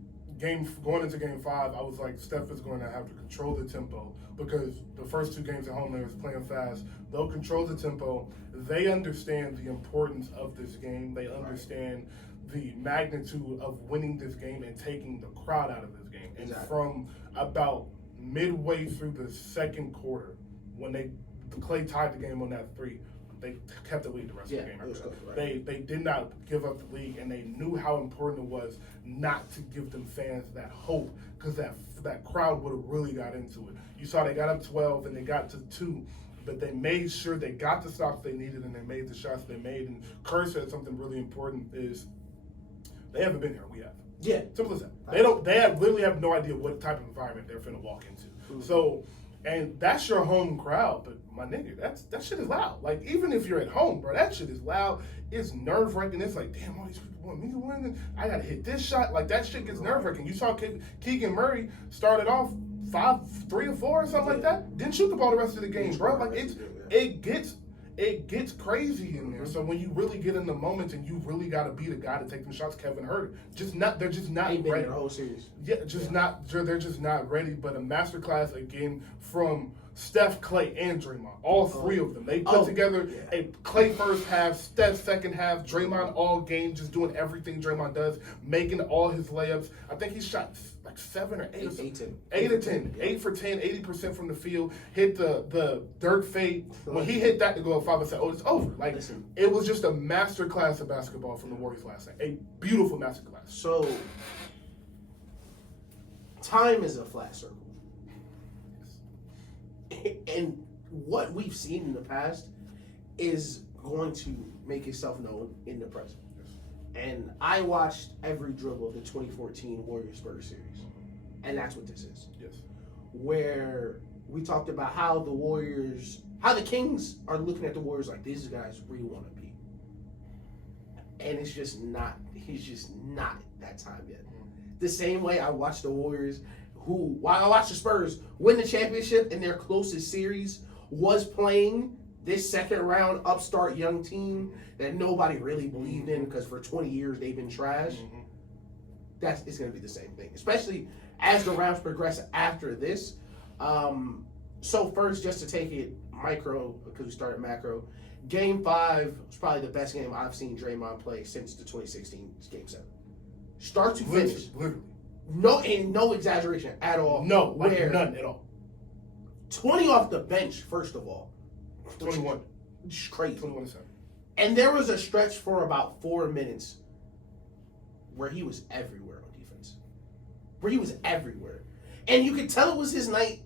into Game 5, I was like, Steph is going to have to control the tempo because the first 2 games at home they was playing fast. They'll control the tempo. They understand the importance of this game. They understand the magnitude of winning this game and taking the crowd out of this game. And from about midway through the second quarter, when Clay tied the game on that 3, they kept the lead the rest of the game. They did not give up the lead, and they knew how important it was not to give them fans that hope because that crowd would have really got into it. You saw they got up 12 and they got to 2, but they made sure they got the stops they needed and they made the shots they made. And Kerr said something really important is they haven't been here. We have. Yeah. Simple as that. They literally have no idea what type of environment they're finna walk into. So. And that's your home crowd, but my nigga, that shit is loud. Like, even if you're at home, bro, that shit is loud. It's nerve-wracking. It's like, damn, all these people want me to win. I gotta hit this shot. Like, that shit gets nerve-wracking. You saw Keegan Murray started off 3 or 4 or something like that. Didn't shoot the ball the rest of the game, bro. Like, it gets crazy in there. So when you really get in the moment and you really gotta be the guy to take them shots, Kevin Herbert, they're just not ready. The whole series. Yeah, they're just not ready. But a masterclass again from Steph, Clay, and Draymond. All 3 of them. They put together a Clay first half, Steph second half, Draymond all game, just doing everything Draymond does, making all his layups. I think he shot like 7 or 8 or something. 8 or 10. 8 for 10, 80% from the field. Hit the Dirk fade. When he hit that to go up 5, I said, oh, it's over. Like, it was just a masterclass of basketball from the Warriors last night. A beautiful masterclass. So, time is a flat circle. And what we've seen in the past is going to make itself known in the present. And I watched every dribble of the 2014 Warriors-Spurs series. And that's what this is. Yes. Where we talked about how the Kings are looking at the Warriors like these guys we want to be. And he's just not that time yet. The same way I watched the Warriors while I watched the Spurs win the championship in their closest series, was playing this second round upstart young team that nobody really believed in because for 20 years they've been trash. It's going to be the same thing, especially as the rounds progress after this. So first, just to take it micro, because we started macro, Game 5 was probably the best game I've seen Draymond play since the 2016 Game 7. Start to finish. Literally. No exaggeration at all. No, none at all. 20 off the bench, first of all. 21. Just crazy. 21-7. And there was a stretch for about 4 minutes where he was everywhere on defense. And you could tell it was his night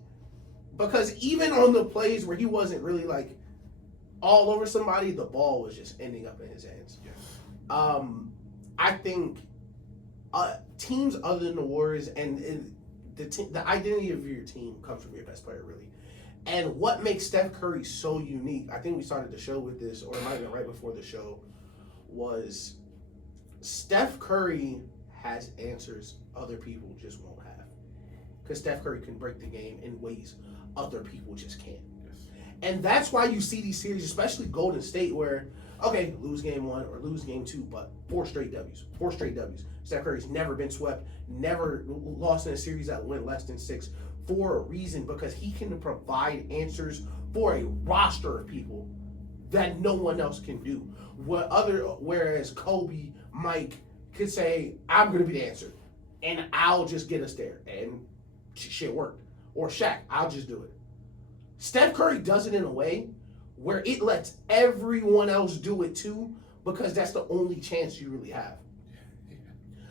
because even on the plays where he wasn't really like all over somebody, the ball was just ending up in his hands. Yes. I think teams other than the Warriors, and the identity of your team comes from your best player, really. And what makes Steph Curry so unique, I think we started the show with this, or it might have been right before the show, was Steph Curry has answers other people just won't have. Because Steph Curry can break the game in ways other people just can't. Yes. And that's why you see these series, especially Golden State, where, okay, lose game 1 or lose game 2, but 4 straight W's. 4 straight W's. Steph Curry's never been swept, never lost in a series that went less than 6 for a reason, because he can provide answers for a roster of people that no one else can do. Whereas Kobe, Mike could say, I'm going to be the answer, and I'll just get us there, and shit worked. Or Shaq, I'll just do it. Steph Curry does it in a way where it lets everyone else do it too, because that's the only chance you really have.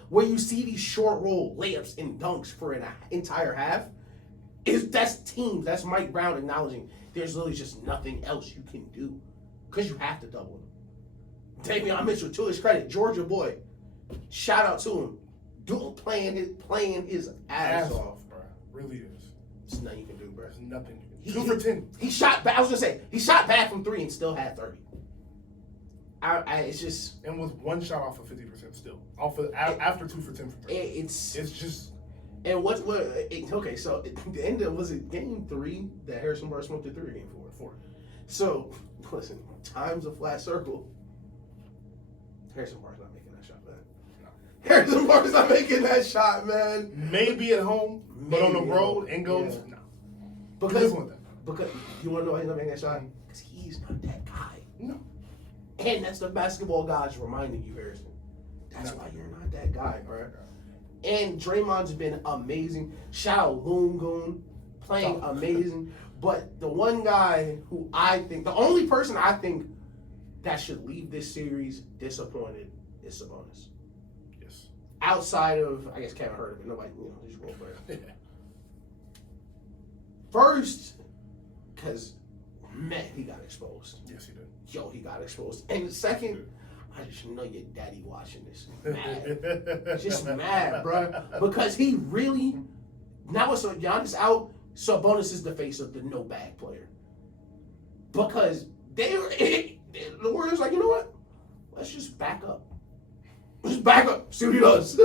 Where you see these short roll layups and dunks for an entire half, that's teams. That's Mike Brown acknowledging there's literally just nothing else you can do because you have to double him. Davion Mitchell, to his credit, Georgia boy, shout out to him, playing his ass off, bro. Really is. There's nothing you can do, bro. There's nothing. 2 for 10. He shot back. I was gonna say he shot back from 3 and still had 30. It's just, and was 1 shot off of 50% still. After 2 for 10 from 3. It's just. And okay, so at the end of, was it game 3 that Harrison Barnes smoked the 3 or game 4? 4. So, listen, time's a flat circle. Harrison Barnes not making that shot, man. No. Harrison Barnes not making that shot, man. Maybe at home, but on the road and goes, no. Because you want to know why he's not making that shot? Because he's not that guy. No. And that's the basketball gods reminding you, Harrison. That's why you're not that guy, all right? And Draymond's been amazing. Shout out Loon Goon, playing amazing. But the one guy who the only person I think that should leave this series disappointed is Sabonis. Yes. Outside of, I guess, Kevin Herbert, but nobody, he's a role player. First, because, man, he got exposed. Yes, he did. Yo, he got exposed. And second, I just know your daddy watching this. Mad. Just mad, bro. Because he really, now with Giannis out, Sabonis is the face of the no bag player. Because the Warriors like, you know what? Let's just back up. Just back up. See what he does.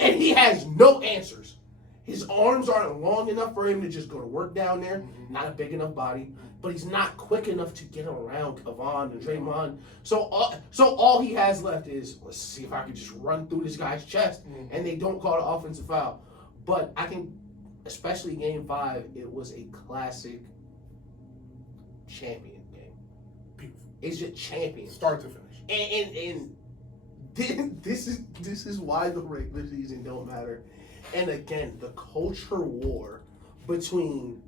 And he has no answers. His arms aren't long enough for him to just go to work down there. Not a big enough body. But he's not quick enough to get around Kevon and Draymond. So all he has left is, let's see if I can just run through this guy's chest. And they don't call the offensive foul. But I think, especially Game 5, it was a classic champion game. Beautiful. It's just champion. Start to finish. And this is why the regular season don't matter. And again, the culture war between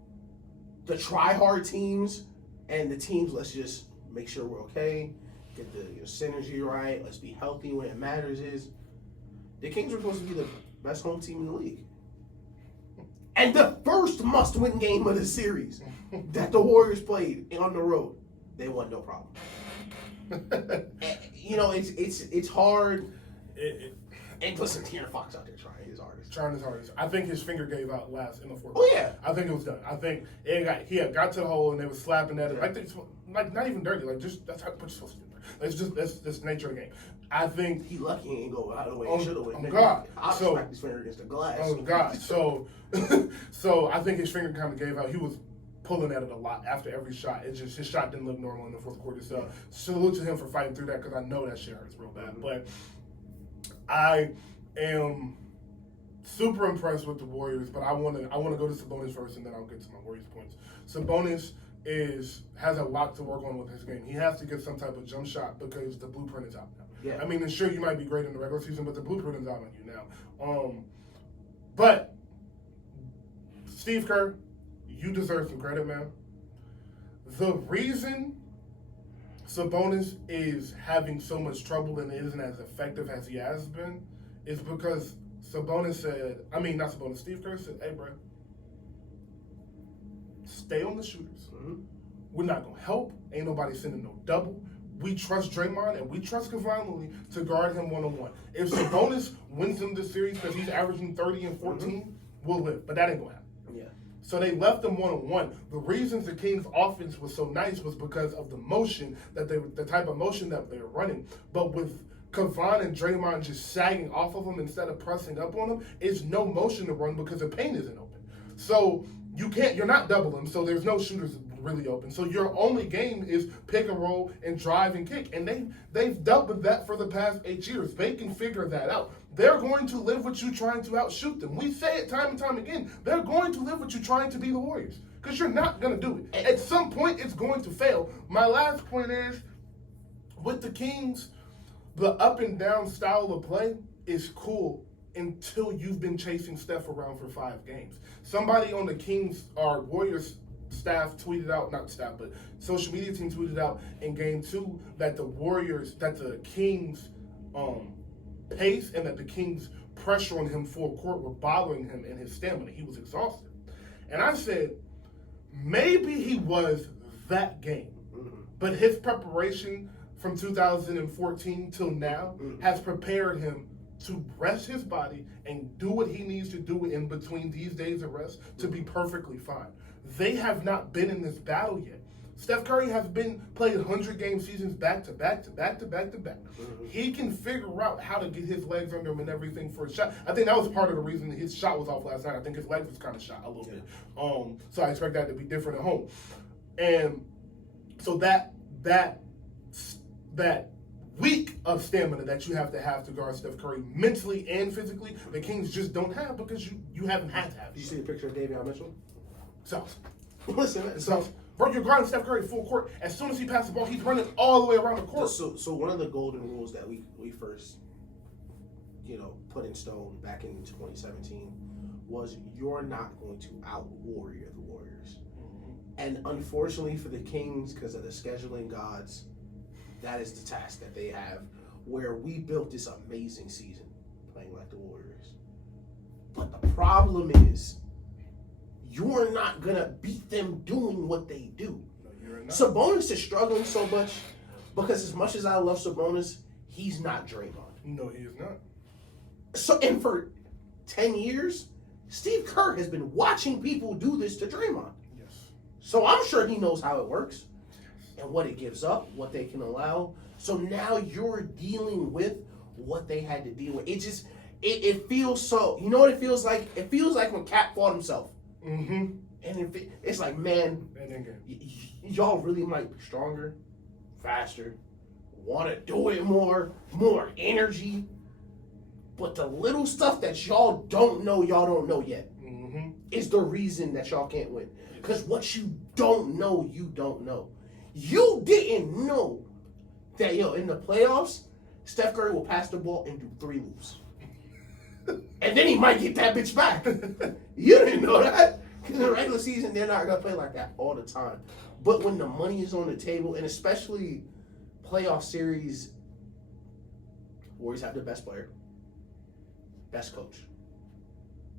the try-hard teams and the teams, let's just make sure we're okay, get the synergy right, let's be healthy when it matters, is the Kings were supposed to be the best home team in the league. And the first must-win game of the series that the Warriors played on the road, they won no problem. It's hard. And listen, De'Aaron Fox out there trying his hardest. I think his finger gave out last in the fourth. Oh yeah. I think it was done. I think he had got to the hole and they were slapping at it. I think it's like not even dirty. Like just that's how you're supposed to do. That's the nature of the game. I think he lucky he ain't go out of the way. He should have went. Oh God! I'll smack his finger against the glass. Oh God! So I think his finger kind of gave out. He was pulling at it a lot after every shot. It just his shot didn't look normal in the fourth quarter. So salute to him for fighting through that, because I know that shit hurts real bad. But I am super impressed with the Warriors, but I want to go to Sabonis first, and then I'll get to my Warriors points. Sabonis has a lot to work on with his game. He has to get some type of jump shot because the blueprint is out now. Yeah. I mean, and sure, you might be great in the regular season, but the blueprint is out on you now. But Steve Kerr, you deserve some credit, man. The reason Sabonis is having so much trouble and isn't as effective as he has been is because Steve Kerr said, hey, bro, stay on the shooters. Mm-hmm. We're not going to help. Ain't nobody sending no double. We trust Draymond and we trust Kevon Looney to guard him one-on-one. If Sabonis wins him this series because he's averaging 30 and 14, will live. But that ain't going to happen. Yeah. So they left them one-on-one. The reasons the Kings' offense was so nice was because of the motion the type of motion that they were running. But with Kevon and Draymond just sagging off of them instead of pressing up on them, it's no motion to run because the paint isn't open. So you're not doubling, so there's no shooters really open. So your only game is pick and roll and drive and kick. And they've dealt with that for the past 8 years. They can figure that out. They're going to live with you trying to outshoot them. We say it time and time again. They're going to live with you trying to be the Warriors because you're not going to do it. At some point, it's going to fail. My last point is, with the Kings, the up and down style of play is cool until you've been chasing Steph around for 5 games. Somebody on the Kings or Warriors staff tweeted out, not staff, but social media team tweeted out in game 2 that the Kings pace and that the Kings pressure on him full court were bothering him and his stamina. He was exhausted. And I said, maybe he was that game, but his preparation from 2014 till now has prepared him to rest his body and do what he needs to do in between these days of rest to be perfectly fine. They have not been in this battle yet. Steph Curry has played 100-game seasons back to back. He can figure out how to get his legs under him and everything for a shot. I think that was part of the reason his shot was off last night. I think his legs was kind of shot a little bit. So I expect that to be different at home. And so that week of stamina that you have to guard Steph Curry mentally and physically, the Kings just don't have because you haven't had to have. Did you see the picture of Davion Mitchell? Sauce. Listen, Sauce. Bro, you're guarding Steph Curry full court. As soon as he passes the ball, he's running all the way around the court. So one of the golden rules that we first, put in stone back in 2017 was you're not going to out-warrior the Warriors. And unfortunately for the Kings, because of the scheduling gods, that is the task that they have, where we built this amazing season playing like the Warriors. But the problem is, you're not going to beat them doing what they do. No, you're not. Sabonis is struggling so much because as much as I love Sabonis, he's not Draymond. No, he is not. So, and for 10 years, Steve Kerr has been watching people do this to Draymond. Yes. So I'm sure he knows how it works and what it gives up, what they can allow. So now you're dealing with what they had to deal with. It feels so, you know what it feels like? It feels like when Cat fought himself. Mm-hmm. And it's like, man, y'all really might be stronger, faster, want to do it more energy. But the little stuff that y'all don't know yet is the reason that y'all can't win. Because what you don't know, you don't know. You didn't know that, in the playoffs, Steph Curry will pass the ball and do 3 moves. And then he might get that bitch back. You didn't know that. In the regular season, they're not going to play like that all the time. But when the money is on the table, and especially playoff series, Warriors have the best player, best coach,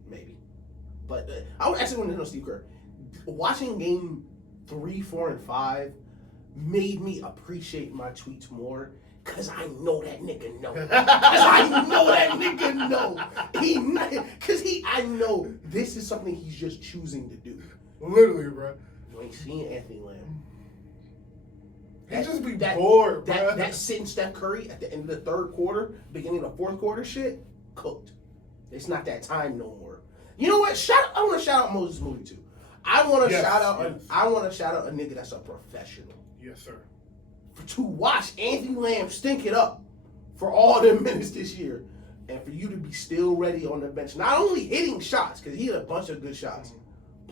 maybe. But I actually want to know Steve Kerr. Watching game 3, 4, and 5 made me appreciate my tweets more. Because I know that nigga know. I know this is something he's just choosing to do. Literally, bro. You ain't seen Anthony Lamb. He just be bored, bro. That sitting Steph Curry at the end of the 3rd quarter, beginning of the 4th quarter shit, cooked. It's not that time no more. You know what? I want to shout out Moses Moody too. I want to shout out a nigga that's a professional. Yes, sir. To watch Anthony Lamb stink it up for all them minutes this year, and for you to be still ready on the bench, not only hitting shots, because he had a bunch of good shots,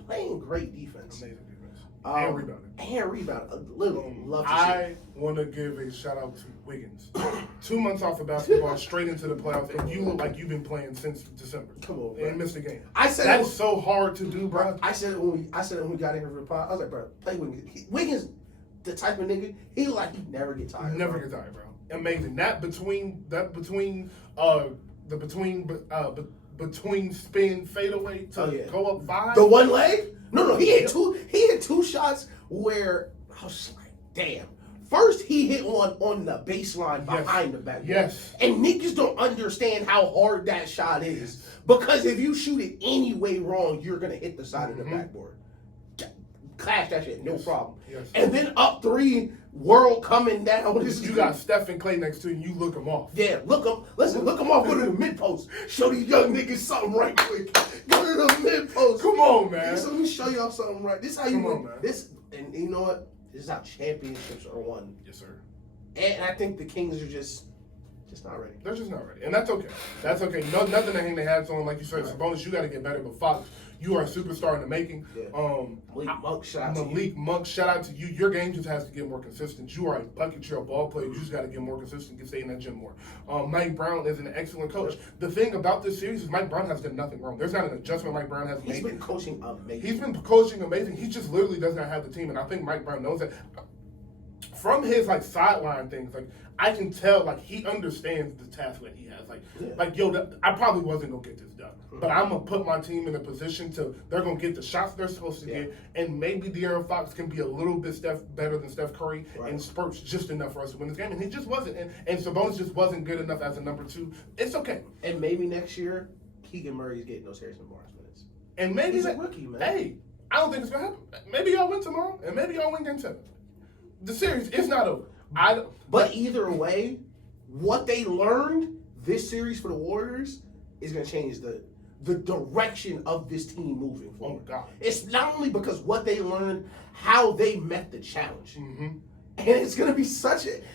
playing great defense. Amazing defense. And rebounding. Literally, love to see. I want to give a shout out to Wiggins. 2 months off of basketball, straight into the playoffs, and you look like you've been playing since December. Come on, bro. And missed a game. That's so hard to do, bro. I said it when we got in here for the pod. I was like, bro, play Wiggins. Wiggins, the type of nigga, he never get tired. Never get tired, bro. Amazing. Between spin fadeaway to go up 5. The one leg? No, he had two shots where I was like, damn. First, he hit one on the baseline behind the backboard. Yes. And niggas don't understand how hard that shot is. Because if you shoot it any way wrong, you're going to hit the side of the backboard. Clash that shit, no problem. Yes. And then up 3, world coming down. You got Steph and Clay next to you, and you look them off. Yeah, look them off, go to the mid post. Show these young niggas something right quick. Go to the mid post. Come on, man. Let me show y'all something right. This is how you Come on, win. man. This, and you know what? This is how championships are won. Yes, sir. And I think the Kings are just not ready. They're just not ready. And that's okay. That's okay. No, nothing to hang their hats on. Like you said, Sabonis, you got to get better. But Fox, you are a superstar in the making. Yeah. Malik Monk, shout out to you. Your game just has to get more consistent. You are a bucket, you're a ball player. You just got to get more consistent, get stay in that gym more. Mike Brown is an excellent coach. Yeah. The thing about this series is Mike Brown has done nothing wrong. There's not an adjustment Mike Brown has made. He's been coaching amazing. He's been coaching amazing. He just literally does not have the team. And I think Mike Brown knows that. From his sideline things, I can tell he understands the task that he has. I probably wasn't gonna get this done, but I'm gonna put my team in a position they're gonna get the shots they're supposed to get, and maybe De'Aaron Fox can be a little bit better than Steph Curry and spurts just enough for us to win this game. And he just wasn't, and Sabonis just wasn't good enough as a number 2. It's okay. And maybe next year, Keegan Murray's getting those Harrison Barnes minutes. And maybe he's a rookie, man. Hey, I don't think it's gonna happen. Maybe y'all win tomorrow, and maybe y'all win game 7. The series is not over. But either way, what they learned this series for the Warriors is going to change the direction of this team moving forward. Oh, God. It's not only because what they learned, how they met the challenge. Mm-hmm. And it's going to be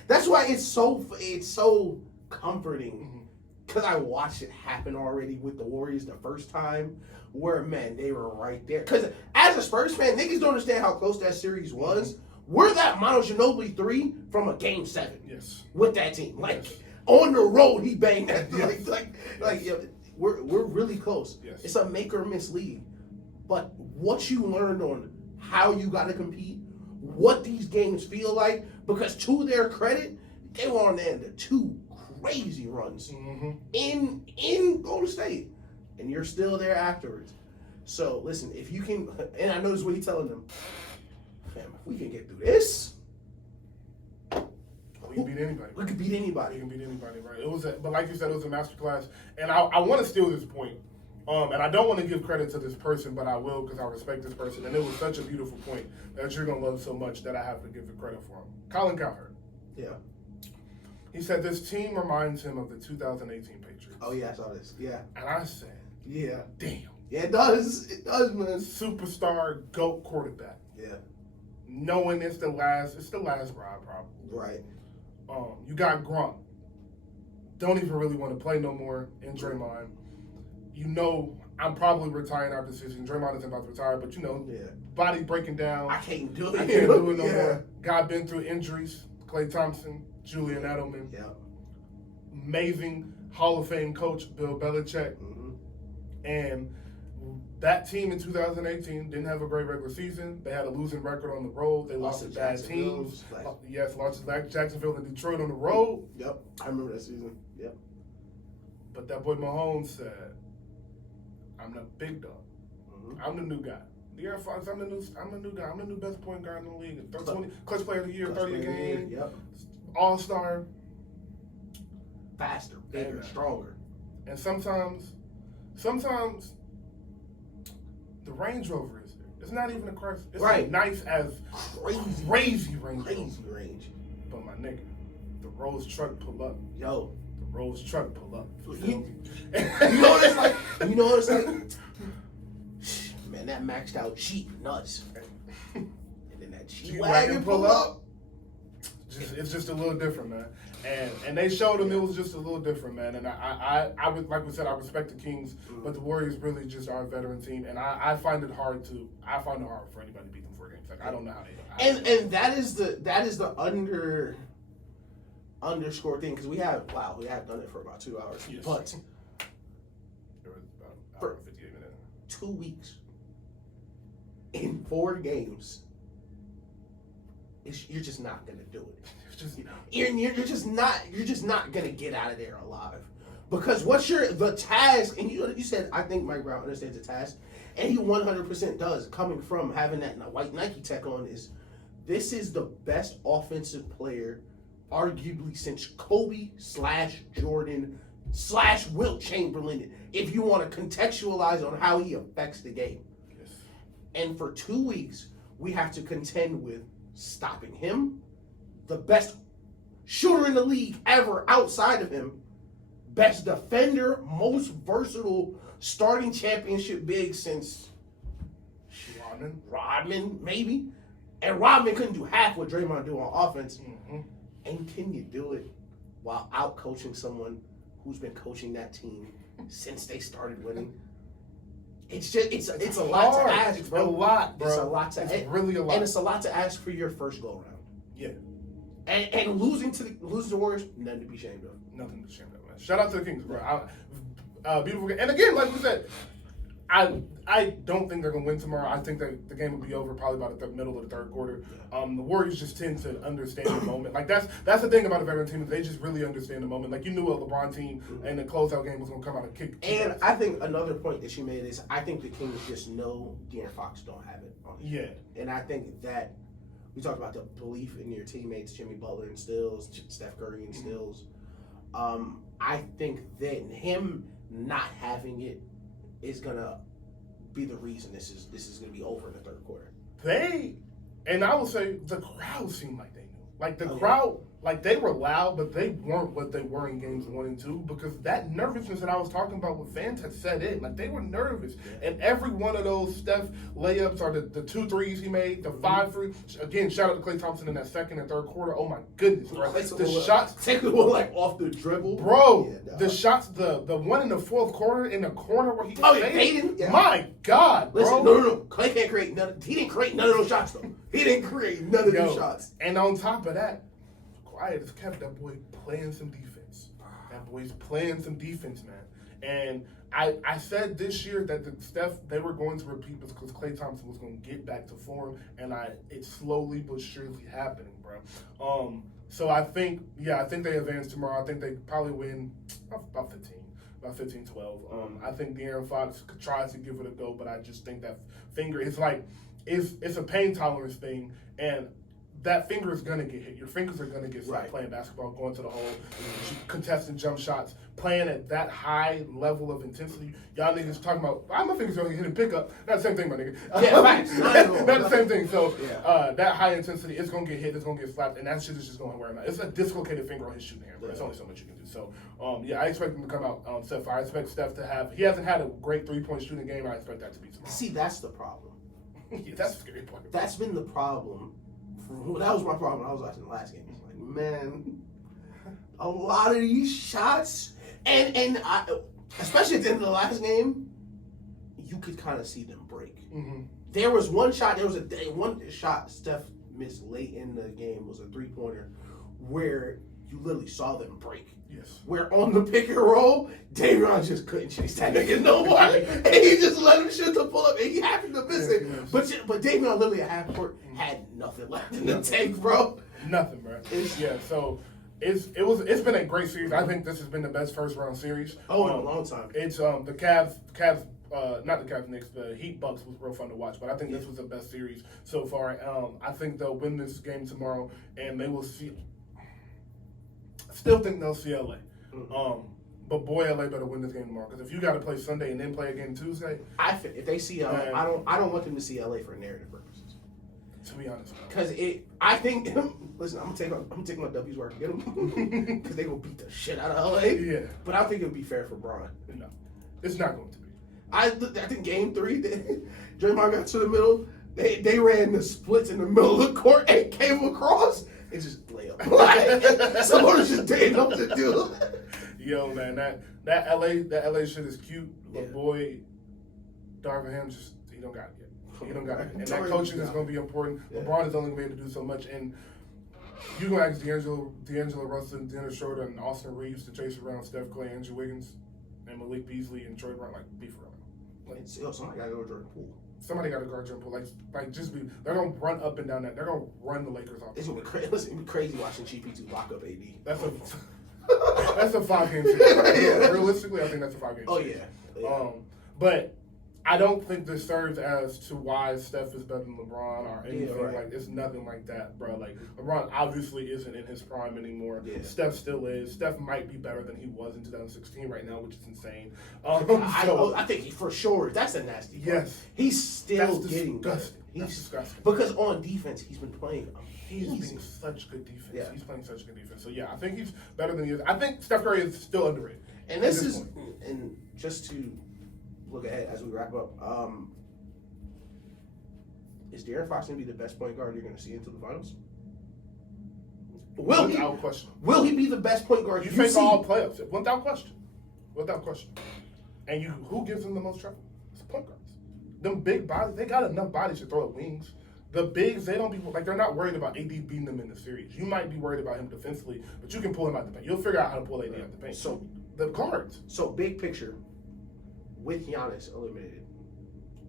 that's why it's so comforting. Because I watched it happen already with the Warriors the first time, where, man, they were right there. Because as a Spurs fan, niggas don't understand how close that series was. We're that Manu Ginobili 3 from a game 7. Yes. With that team. On the road, he banged that. Yes. We're really close. Yes. It's a make or miss league. But what you learned on how you got to compete, what these games feel like, because to their credit, they were on the end of 2 crazy runs in Golden State. And you're still there afterwards. So, listen, if you can, and I know this is what he's telling them, fam, if we can get through this, we can beat anybody. We can beat anybody. We can beat anybody, right? But like you said, it was a masterclass. And I want to steal this point. And I don't want to give credit to this person, but I will because I respect this person. And it was such a beautiful point that you're going to love so much that I have to give the credit for him. Colin Cowherd. Yeah. He said this team reminds him of the 2018 Patriots. Oh, yeah, I saw this. Yeah. And I said, yeah. Damn. Yeah, it does. It does, man. Superstar GOAT quarterback. Yeah. Knowing it's the last ride, probably. Right. You got Gronk. Don't even really want to play no more in Draymond. You know, I'm probably retiring after this season. Draymond isn't about to retire, but body breaking down. I can't do it. I can't do it no more. Guy been through injuries. Klay Thompson, Julian Edelman. Yeah. Amazing Hall of Fame coach, Bill Belichick. And that team in 2018 didn't have a great regular season. They had a losing record on the road. They lost to bad teams. Lost to Jacksonville and Detroit on the road. Yep, I remember that season. Yep. But that boy Mahomes said, I'm the big dog. I'm the new guy. De'Aaron Fox, I'm the new guy. I'm the new best point guard in the league. 20 clutch player of the year, 30 a game. Yep. All-star. Faster, bigger, stronger. And sometimes the Range Rover is there. It's not even a car. It's nice as crazy range. Crazy range. But my nigga, the Rolls truck pull up. Yo. The Rolls truck pull up. You know what it's like? You know what it's like? Man, that maxed out Jeep nuts. And then that G-Wagon pull up. It's just a little different, man. And they showed them it was just a little different, man. And I like we said, I respect the Kings, but the Warriors really just are a veteran team, and I find it hard for anybody to beat them 4 games. I don't know how they do it. And that is the underscore thing, because we have done it for about 2 hours, yes. But it was about an hour and 58 minutes. 2 weeks in 4 games. You're just not gonna do it. You're just not gonna get out of there alive, because the task, and you said I think Mike Brown understands the task, and he 100% does. Coming from having that white Nike tech on, is this is the best offensive player, arguably since Kobe/Jordan/Wilt Chamberlain, if you want to contextualize on how he affects the game. Yes. And for 2 weeks, we have to contend with stopping him, the best shooter in the league ever outside of him, best defender, most versatile starting championship big since Rodman, maybe. And Rodman couldn't do half what Draymond do on offense. Mm-hmm. And can you do it while out coaching someone who's been coaching that team since they started winning? It's a lot to ask, bro. It's a lot, bro. It's a lot to ask. Really a lot. And it's a lot to ask for your first go round. Yeah. And losing to the Warriors, nothing to be ashamed of. Nothing to be ashamed of, man. Shout out to the Kings, bro. Beautiful game. And again, like we said, I don't think they're gonna win tomorrow. I think that the game will be over probably by the middle of the third quarter. The Warriors just tend to understand the moment. Like that's the thing about a veteran team is they just really understand the moment. Like you knew a LeBron team and the closeout game was gonna come out and kick. And I think another point that you made is I think the Kings just know De'Aaron Fox don't have it on his team. And I think that we talked about the belief in your teammates, Jimmy Butler and Stills, Steph Curry and Stills. I think that him not having it is gonna be the reason this is gonna be over in the third quarter. And I will say the crowd seemed like they knew. Like the crowd, like they were loud, but they weren't what they were in games 1 and 2 because that nervousness that I was talking about with fans had set in. Like they were nervous. Yeah. And every one of those Steph layups or the 2 threes he made, the 5 free. Again, shout out to Klay Thompson in that second and third quarter. Oh my goodness, bro. The shots. Take the one like off the dribble. Bro, the shots, the one in the fourth quarter in the corner where he faded. Yeah. My God, bro. Listen, no. Klay can't create none. He didn't create none of those shots though. He didn't create none of those shots. And on top of that, quiet as kept, that boy playing some defense. That boy's playing some defense, man. And I said this year that they were going to repeat because Klay Thompson was going to get back to form, and it's slowly but surely happening, bro. So I think they advance tomorrow. I think they probably win about 15-12. I think De'Aaron Fox tries to give it a go, but I just think that finger, it's a pain tolerance thing, and that finger is gonna get hit. Your fingers are gonna get slapped playing basketball, going to the hole, contesting jump shots, playing at that high level of intensity. Y'all niggas talking about, my fingers are hitting pickup. Not the same thing, my nigga. Yeah, facts. Not the same thing. So that high intensity, it's gonna get hit, it's gonna get slapped, and that shit is just gonna wear him out. It's a dislocated finger on his shooting hand, but there's only so much you can do. So I expect him to come out set fire. I expect Steph to he hasn't had a great 3-point shooting game. I expect that to be tomorrow. See, that's the problem. Yeah, that's the scary part. That's been the problem. That was my problem when I was watching the last game. It's like, man, a lot of these shots, and I, especially at the end of the last game, you could kind of see them break. Mm-hmm. There was one shot Steph missed late in the game was a 3-pointer where you literally saw them break. Yes. Where on the pick and roll, Davion just couldn't chase that nigga no more. And he just let him shoot the pull up and he happened to miss it. Yes. But Davion literally at half court had nothing left in the tank, bro. Nothing, bro. So it's been a great series. I think this has been the best first round series. In a long time. It's the Cavs not the Cavs Knicks, the Heat Bucks was real fun to watch, but I think this was the best series so far. I think they'll win this game tomorrow and they will see. Still think they'll see LA. Mm-hmm. But boy, LA better win this game tomorrow. Because if you got to play Sunday and then play again Tuesday, if they see LA, I don't want them to see LA for narrative purposes. To be honest, because I think listen, I'm gonna take my W's where I can get them because they gonna beat the shit out of LA. Yeah. But I think it would be fair for Bron. No, it's not going to be. I think Game 3, Draymond got to the middle. They ran the splits in the middle of the court and came across. It's just lay up. Like, someone just didn't know what to do. Yo, man, that LA shit is cute, but boy, Darvin Ham he don't got it yet. He don't got it. And that coaching is going to be important. Yeah. LeBron is only going to be able to do so much. And you going to ask D'Angelo Russell, Dennis Schroeder, and Austin Reeves to chase around Steph, Clay, Andrew Wiggins, and Malik Beasley and Troy Brown, be for real. Like, somebody got to go to Jordan Poole. Somebody got to guard Jordan Poole. They're going to run up and down that. They're going to run the Lakers off. It's going to be crazy watching GP2 lock up AD. That's a 5-game series. Yeah. Realistically, I think that's a 5-game series. Oh, yeah. But I don't think this serves as to why Steph is better than LeBron or anything. Yeah, right. Like, it's nothing like that, bro. Like, LeBron obviously isn't in his prime anymore. Yeah. Steph still is. Steph might be better than he was in 2016 right now, which is insane. I think he, for sure, that's a nasty part. Yes. He's still That's getting better. disgusting. That's disgusting. Because on defense, he's been playing He's amazing. playing such good defense. Yeah. He's playing such good defense. So, yeah, I think he's better than he is. I think Steph Curry is still underrated. And this is, and just to look ahead as we wrap up, is De'Aaron Fox going to be the best point guard you're going to see into the finals? Without question. Will he be the best point guard You you face see? all playoffs, without question. Without question. And who gives them the most trouble? It's point guards. Them big bodies, they got enough bodies to throw at wings. The bigs, they don't be like, they're not worried about AD beating them in the series. You might be worried about him defensively, but you can pull him out the paint. You'll figure out how to pull AD out the paint. So the guards. So big picture, with Giannis eliminated,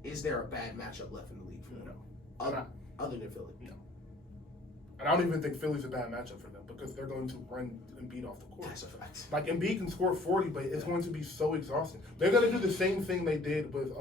is there a bad matchup left in the league for them? No. Other than Philly? No. And I don't even think Philly's a bad matchup for them because they're going to run Embiid off the court. That's a fact. Like, Embiid can score 40, but it's going to be so exhausting. They're going to do the same thing they did with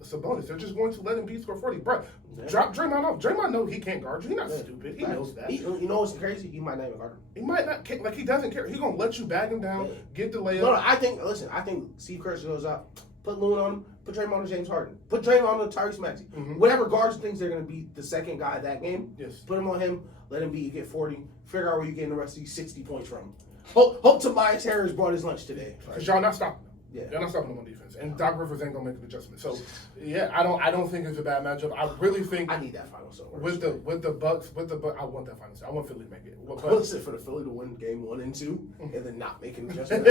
Sabonis. They're just going to let Embiid score 40. Bro, drop Draymond off. Draymond knows he can't guard you. He's not stupid. He knows that. You know what's crazy? He might not even guard him. He might not care. Like, he doesn't care. He's going to let you bag him down, get the layup. No, I think Steve Kerr goes out, put Loon on him, put Draymond on James Harden, put Draymond on Tyrese Maxey. Mm-hmm. Whatever guards thinks they're going to be the second guy of that game, Yes. put him on him, let him get 40, figure out where you're getting the rest of these 60 points from. Hope Tobias Harris brought his lunch today. Because y'all not stopping him. Yeah. Y'all not stopping him on defense. And Doc Rivers ain't going to make an adjustment. So, yeah, I don't think it's a bad matchup. I really think I need that final so with the Bucks, I want that final. I want Philly to make it. What's it for the Philly to win game 1 and 2 and then not make an adjustment?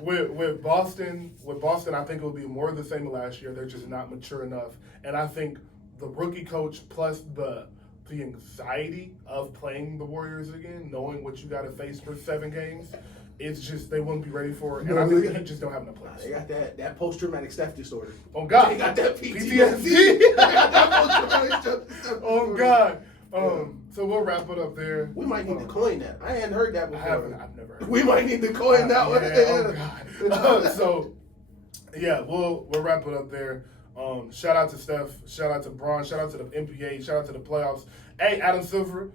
with Boston, I think it will be more of the same as last year. They're just not mature enough. And I think the rookie coach plus the anxiety of playing the Warriors again, knowing what you got to face for 7 games, it's just they won't be ready for it. And I think the Heat just don't have enough players. They got that post-traumatic stress disorder. Oh, God. They got that PTSD. PTSD. They got that post-traumatic stress disorder. Oh, God. So we'll wrap it up there. We might need to coin that. I hadn't heard that before. I've never heard We might need to coin that one. Oh, God. So, yeah, we'll wrap it up there. Shout out to Steph. Shout out to Bron. Shout out to the NBA. Shout out to the playoffs. Hey, Adam Silver.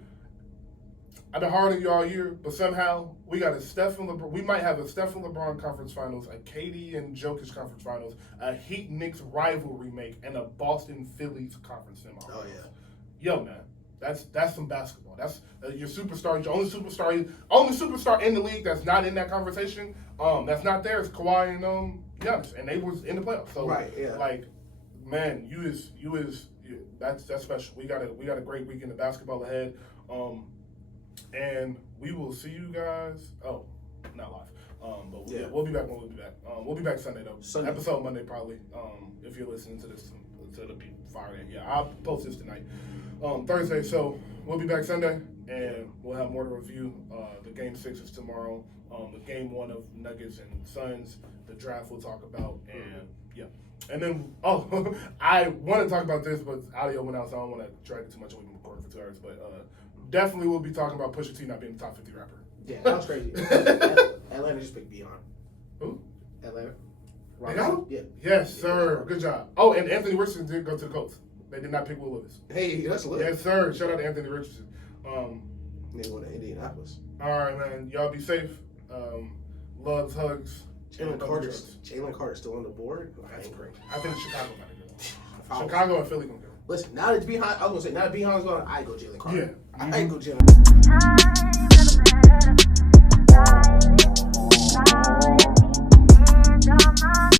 I've been hard on you all year, but somehow we got a Steph and LeBron. We might have a Steph and LeBron conference finals, a KD and Jokic conference finals, a Heat Knicks rivalry make, and a Boston Phillies conference semifinals. Oh yeah. Yo, man, that's some basketball. That's your superstar. Your only superstar in the league that's not in that conversation. That's not there is Kawhi and Giannis, and they was in the playoffs. So right, yeah. Like, man, that's special. We got a great weekend of basketball ahead. And we will see you guys. Oh, not live. But we'll be back when we'll be back. We'll be back Sunday though. Sunday. Episode Monday probably. If you're listening to this to the Friday. Yeah, I'll post this tonight. Thursday. So we'll be back Sunday, and we'll have more to review. The Game 6 is tomorrow. The Game 1 of Nuggets and Suns. The draft we'll talk about, and yeah. And then, I want to talk about this, but audio went out, so I don't want to drag it too much. We've been recording for 2 hours, but definitely we'll be talking about Pusha T not being the top 50 rapper. Yeah, that was crazy. Atlanta just picked Beyond. Who? Atlanta. They got him? Yeah. Yes, sir. Good job. Oh, and Anthony Richardson did go to the Colts. They did not pick Will Levis. Hey, that's lit. Yes, sir. Shout out to Anthony Richardson. They went to Indianapolis. All right, man. Y'all be safe. Loves, hugs. Jalen Carter's still on the board. That's great. I think Chicago might get Foul. Chicago and Philly gonna go. Listen, now that Behind, I was gonna say now that Behind's gone, I go Jalen Carter. Yeah. I go Jalen.